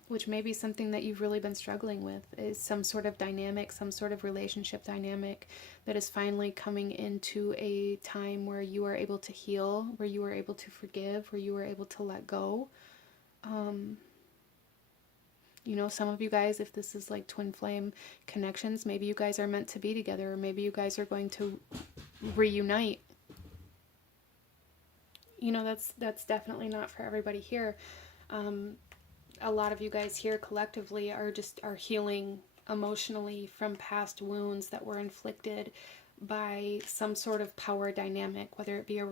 which may be something that you've really been struggling with, is some sort of dynamic, some sort of relationship dynamic that is finally coming into a time where you are able to heal, where you are able to forgive, where you are able to let go. You know, some of you guys, if this is like twin flame connections, maybe you guys are meant to be together, or maybe you guys are going to reunite. You know, that's definitely not for everybody here. A lot of you guys here collectively are healing emotionally from past wounds that were inflicted by some sort of power dynamic, whether it be a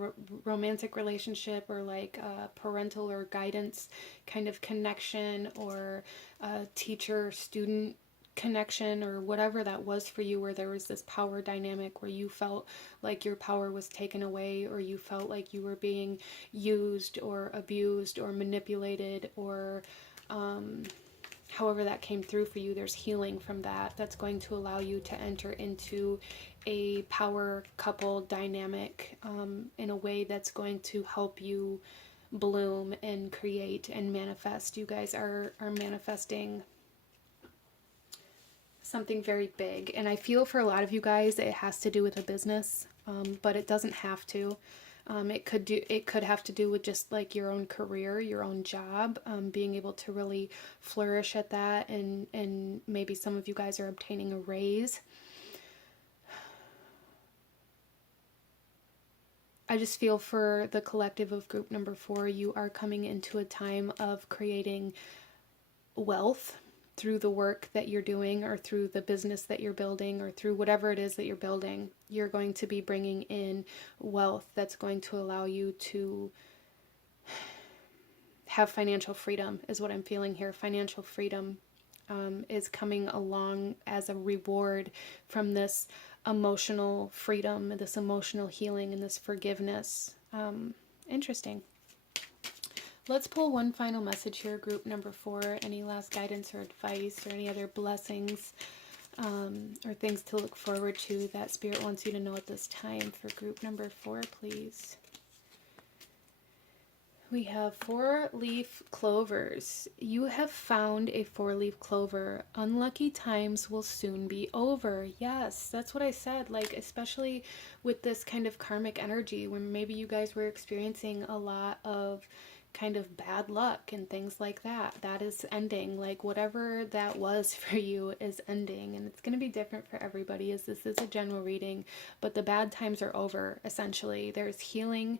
romantic relationship or like a parental or guidance kind of connection, or a teacher-student connection, or whatever that was for you, where there was this power dynamic where you felt like your power was taken away, or you felt like you were being used or abused or manipulated, or however that came through for you. There's healing from that that's going to allow you to enter into a power couple dynamic in a way that's going to help you bloom and create and manifest. You guys are manifesting something very big, and I feel for a lot of you guys it has to do with a business, but it doesn't have to. It could have to do with just like your own career, your own job, being able to really flourish at that, and maybe some of you guys are obtaining a raise. I just feel for the collective of group number 4, you are coming into a time of creating wealth through the work that you're doing, or through the business that you're building, or through whatever it is that you're building. You're going to be bringing in wealth that's going to allow you to have financial freedom, is what I'm feeling here. Financial freedom is coming along as a reward from this emotional freedom, this emotional healing, and this forgiveness. Interesting. Let's pull one final message here, group number 4. Any last guidance or advice, or any other blessings or things to look forward to that Spirit wants you to know at this time for group number 4, please. We have 4-leaf clovers. You have found a 4-leaf clover. Unlucky times will soon be over. Yes, that's what I said. Like, especially with this kind of karmic energy, when maybe you guys were experiencing a lot of kind of bad luck and things like that. That is ending. Like, whatever that was for you is ending, and it's going to be different for everybody, as this is a general reading, but the bad times are over, essentially. There's healing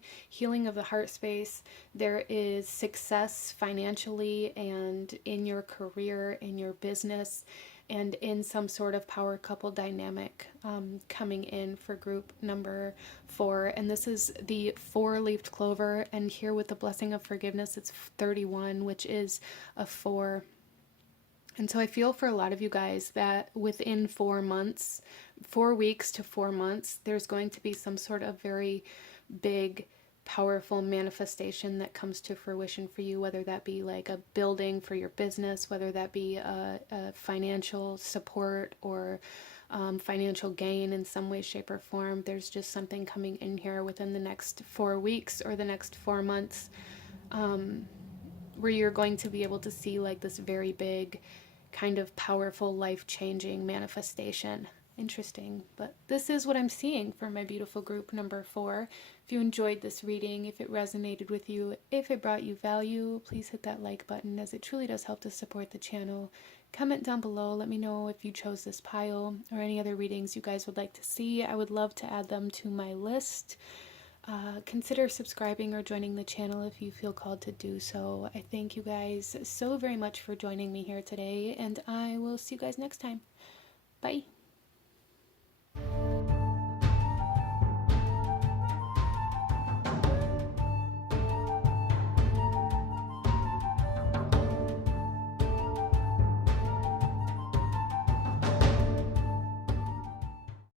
of the heart space. There is success financially and in your career, in your business, and in some sort of power couple dynamic coming in for group number 4. And this is the 4-leafed clover, and here with the blessing of forgiveness, it's 31, which is a 4. And so I feel for a lot of you guys that within 4 months, 4 weeks to 4 months, there's going to be some sort of very big, powerful manifestation that comes to fruition for you, whether that be like a building for your business, whether that be a financial support, or financial gain in some way, shape, or form. There's just something coming in here within the next 4 weeks or the next 4 months where you're going to be able to see like this very big, kind of powerful, life-changing manifestation. Interesting, but this is what I'm seeing for my beautiful group number 4. If you enjoyed this reading, if it resonated with you, if it brought you value, please hit that like button, as it truly does help to support the channel. Comment down below, let me know if you chose this pile or any other readings you guys would like to see. I would love to add them to my list. Consider subscribing or joining the channel if you feel called to do so. I thank you guys so very much for joining me here today, and I will see you guys next time. Bye.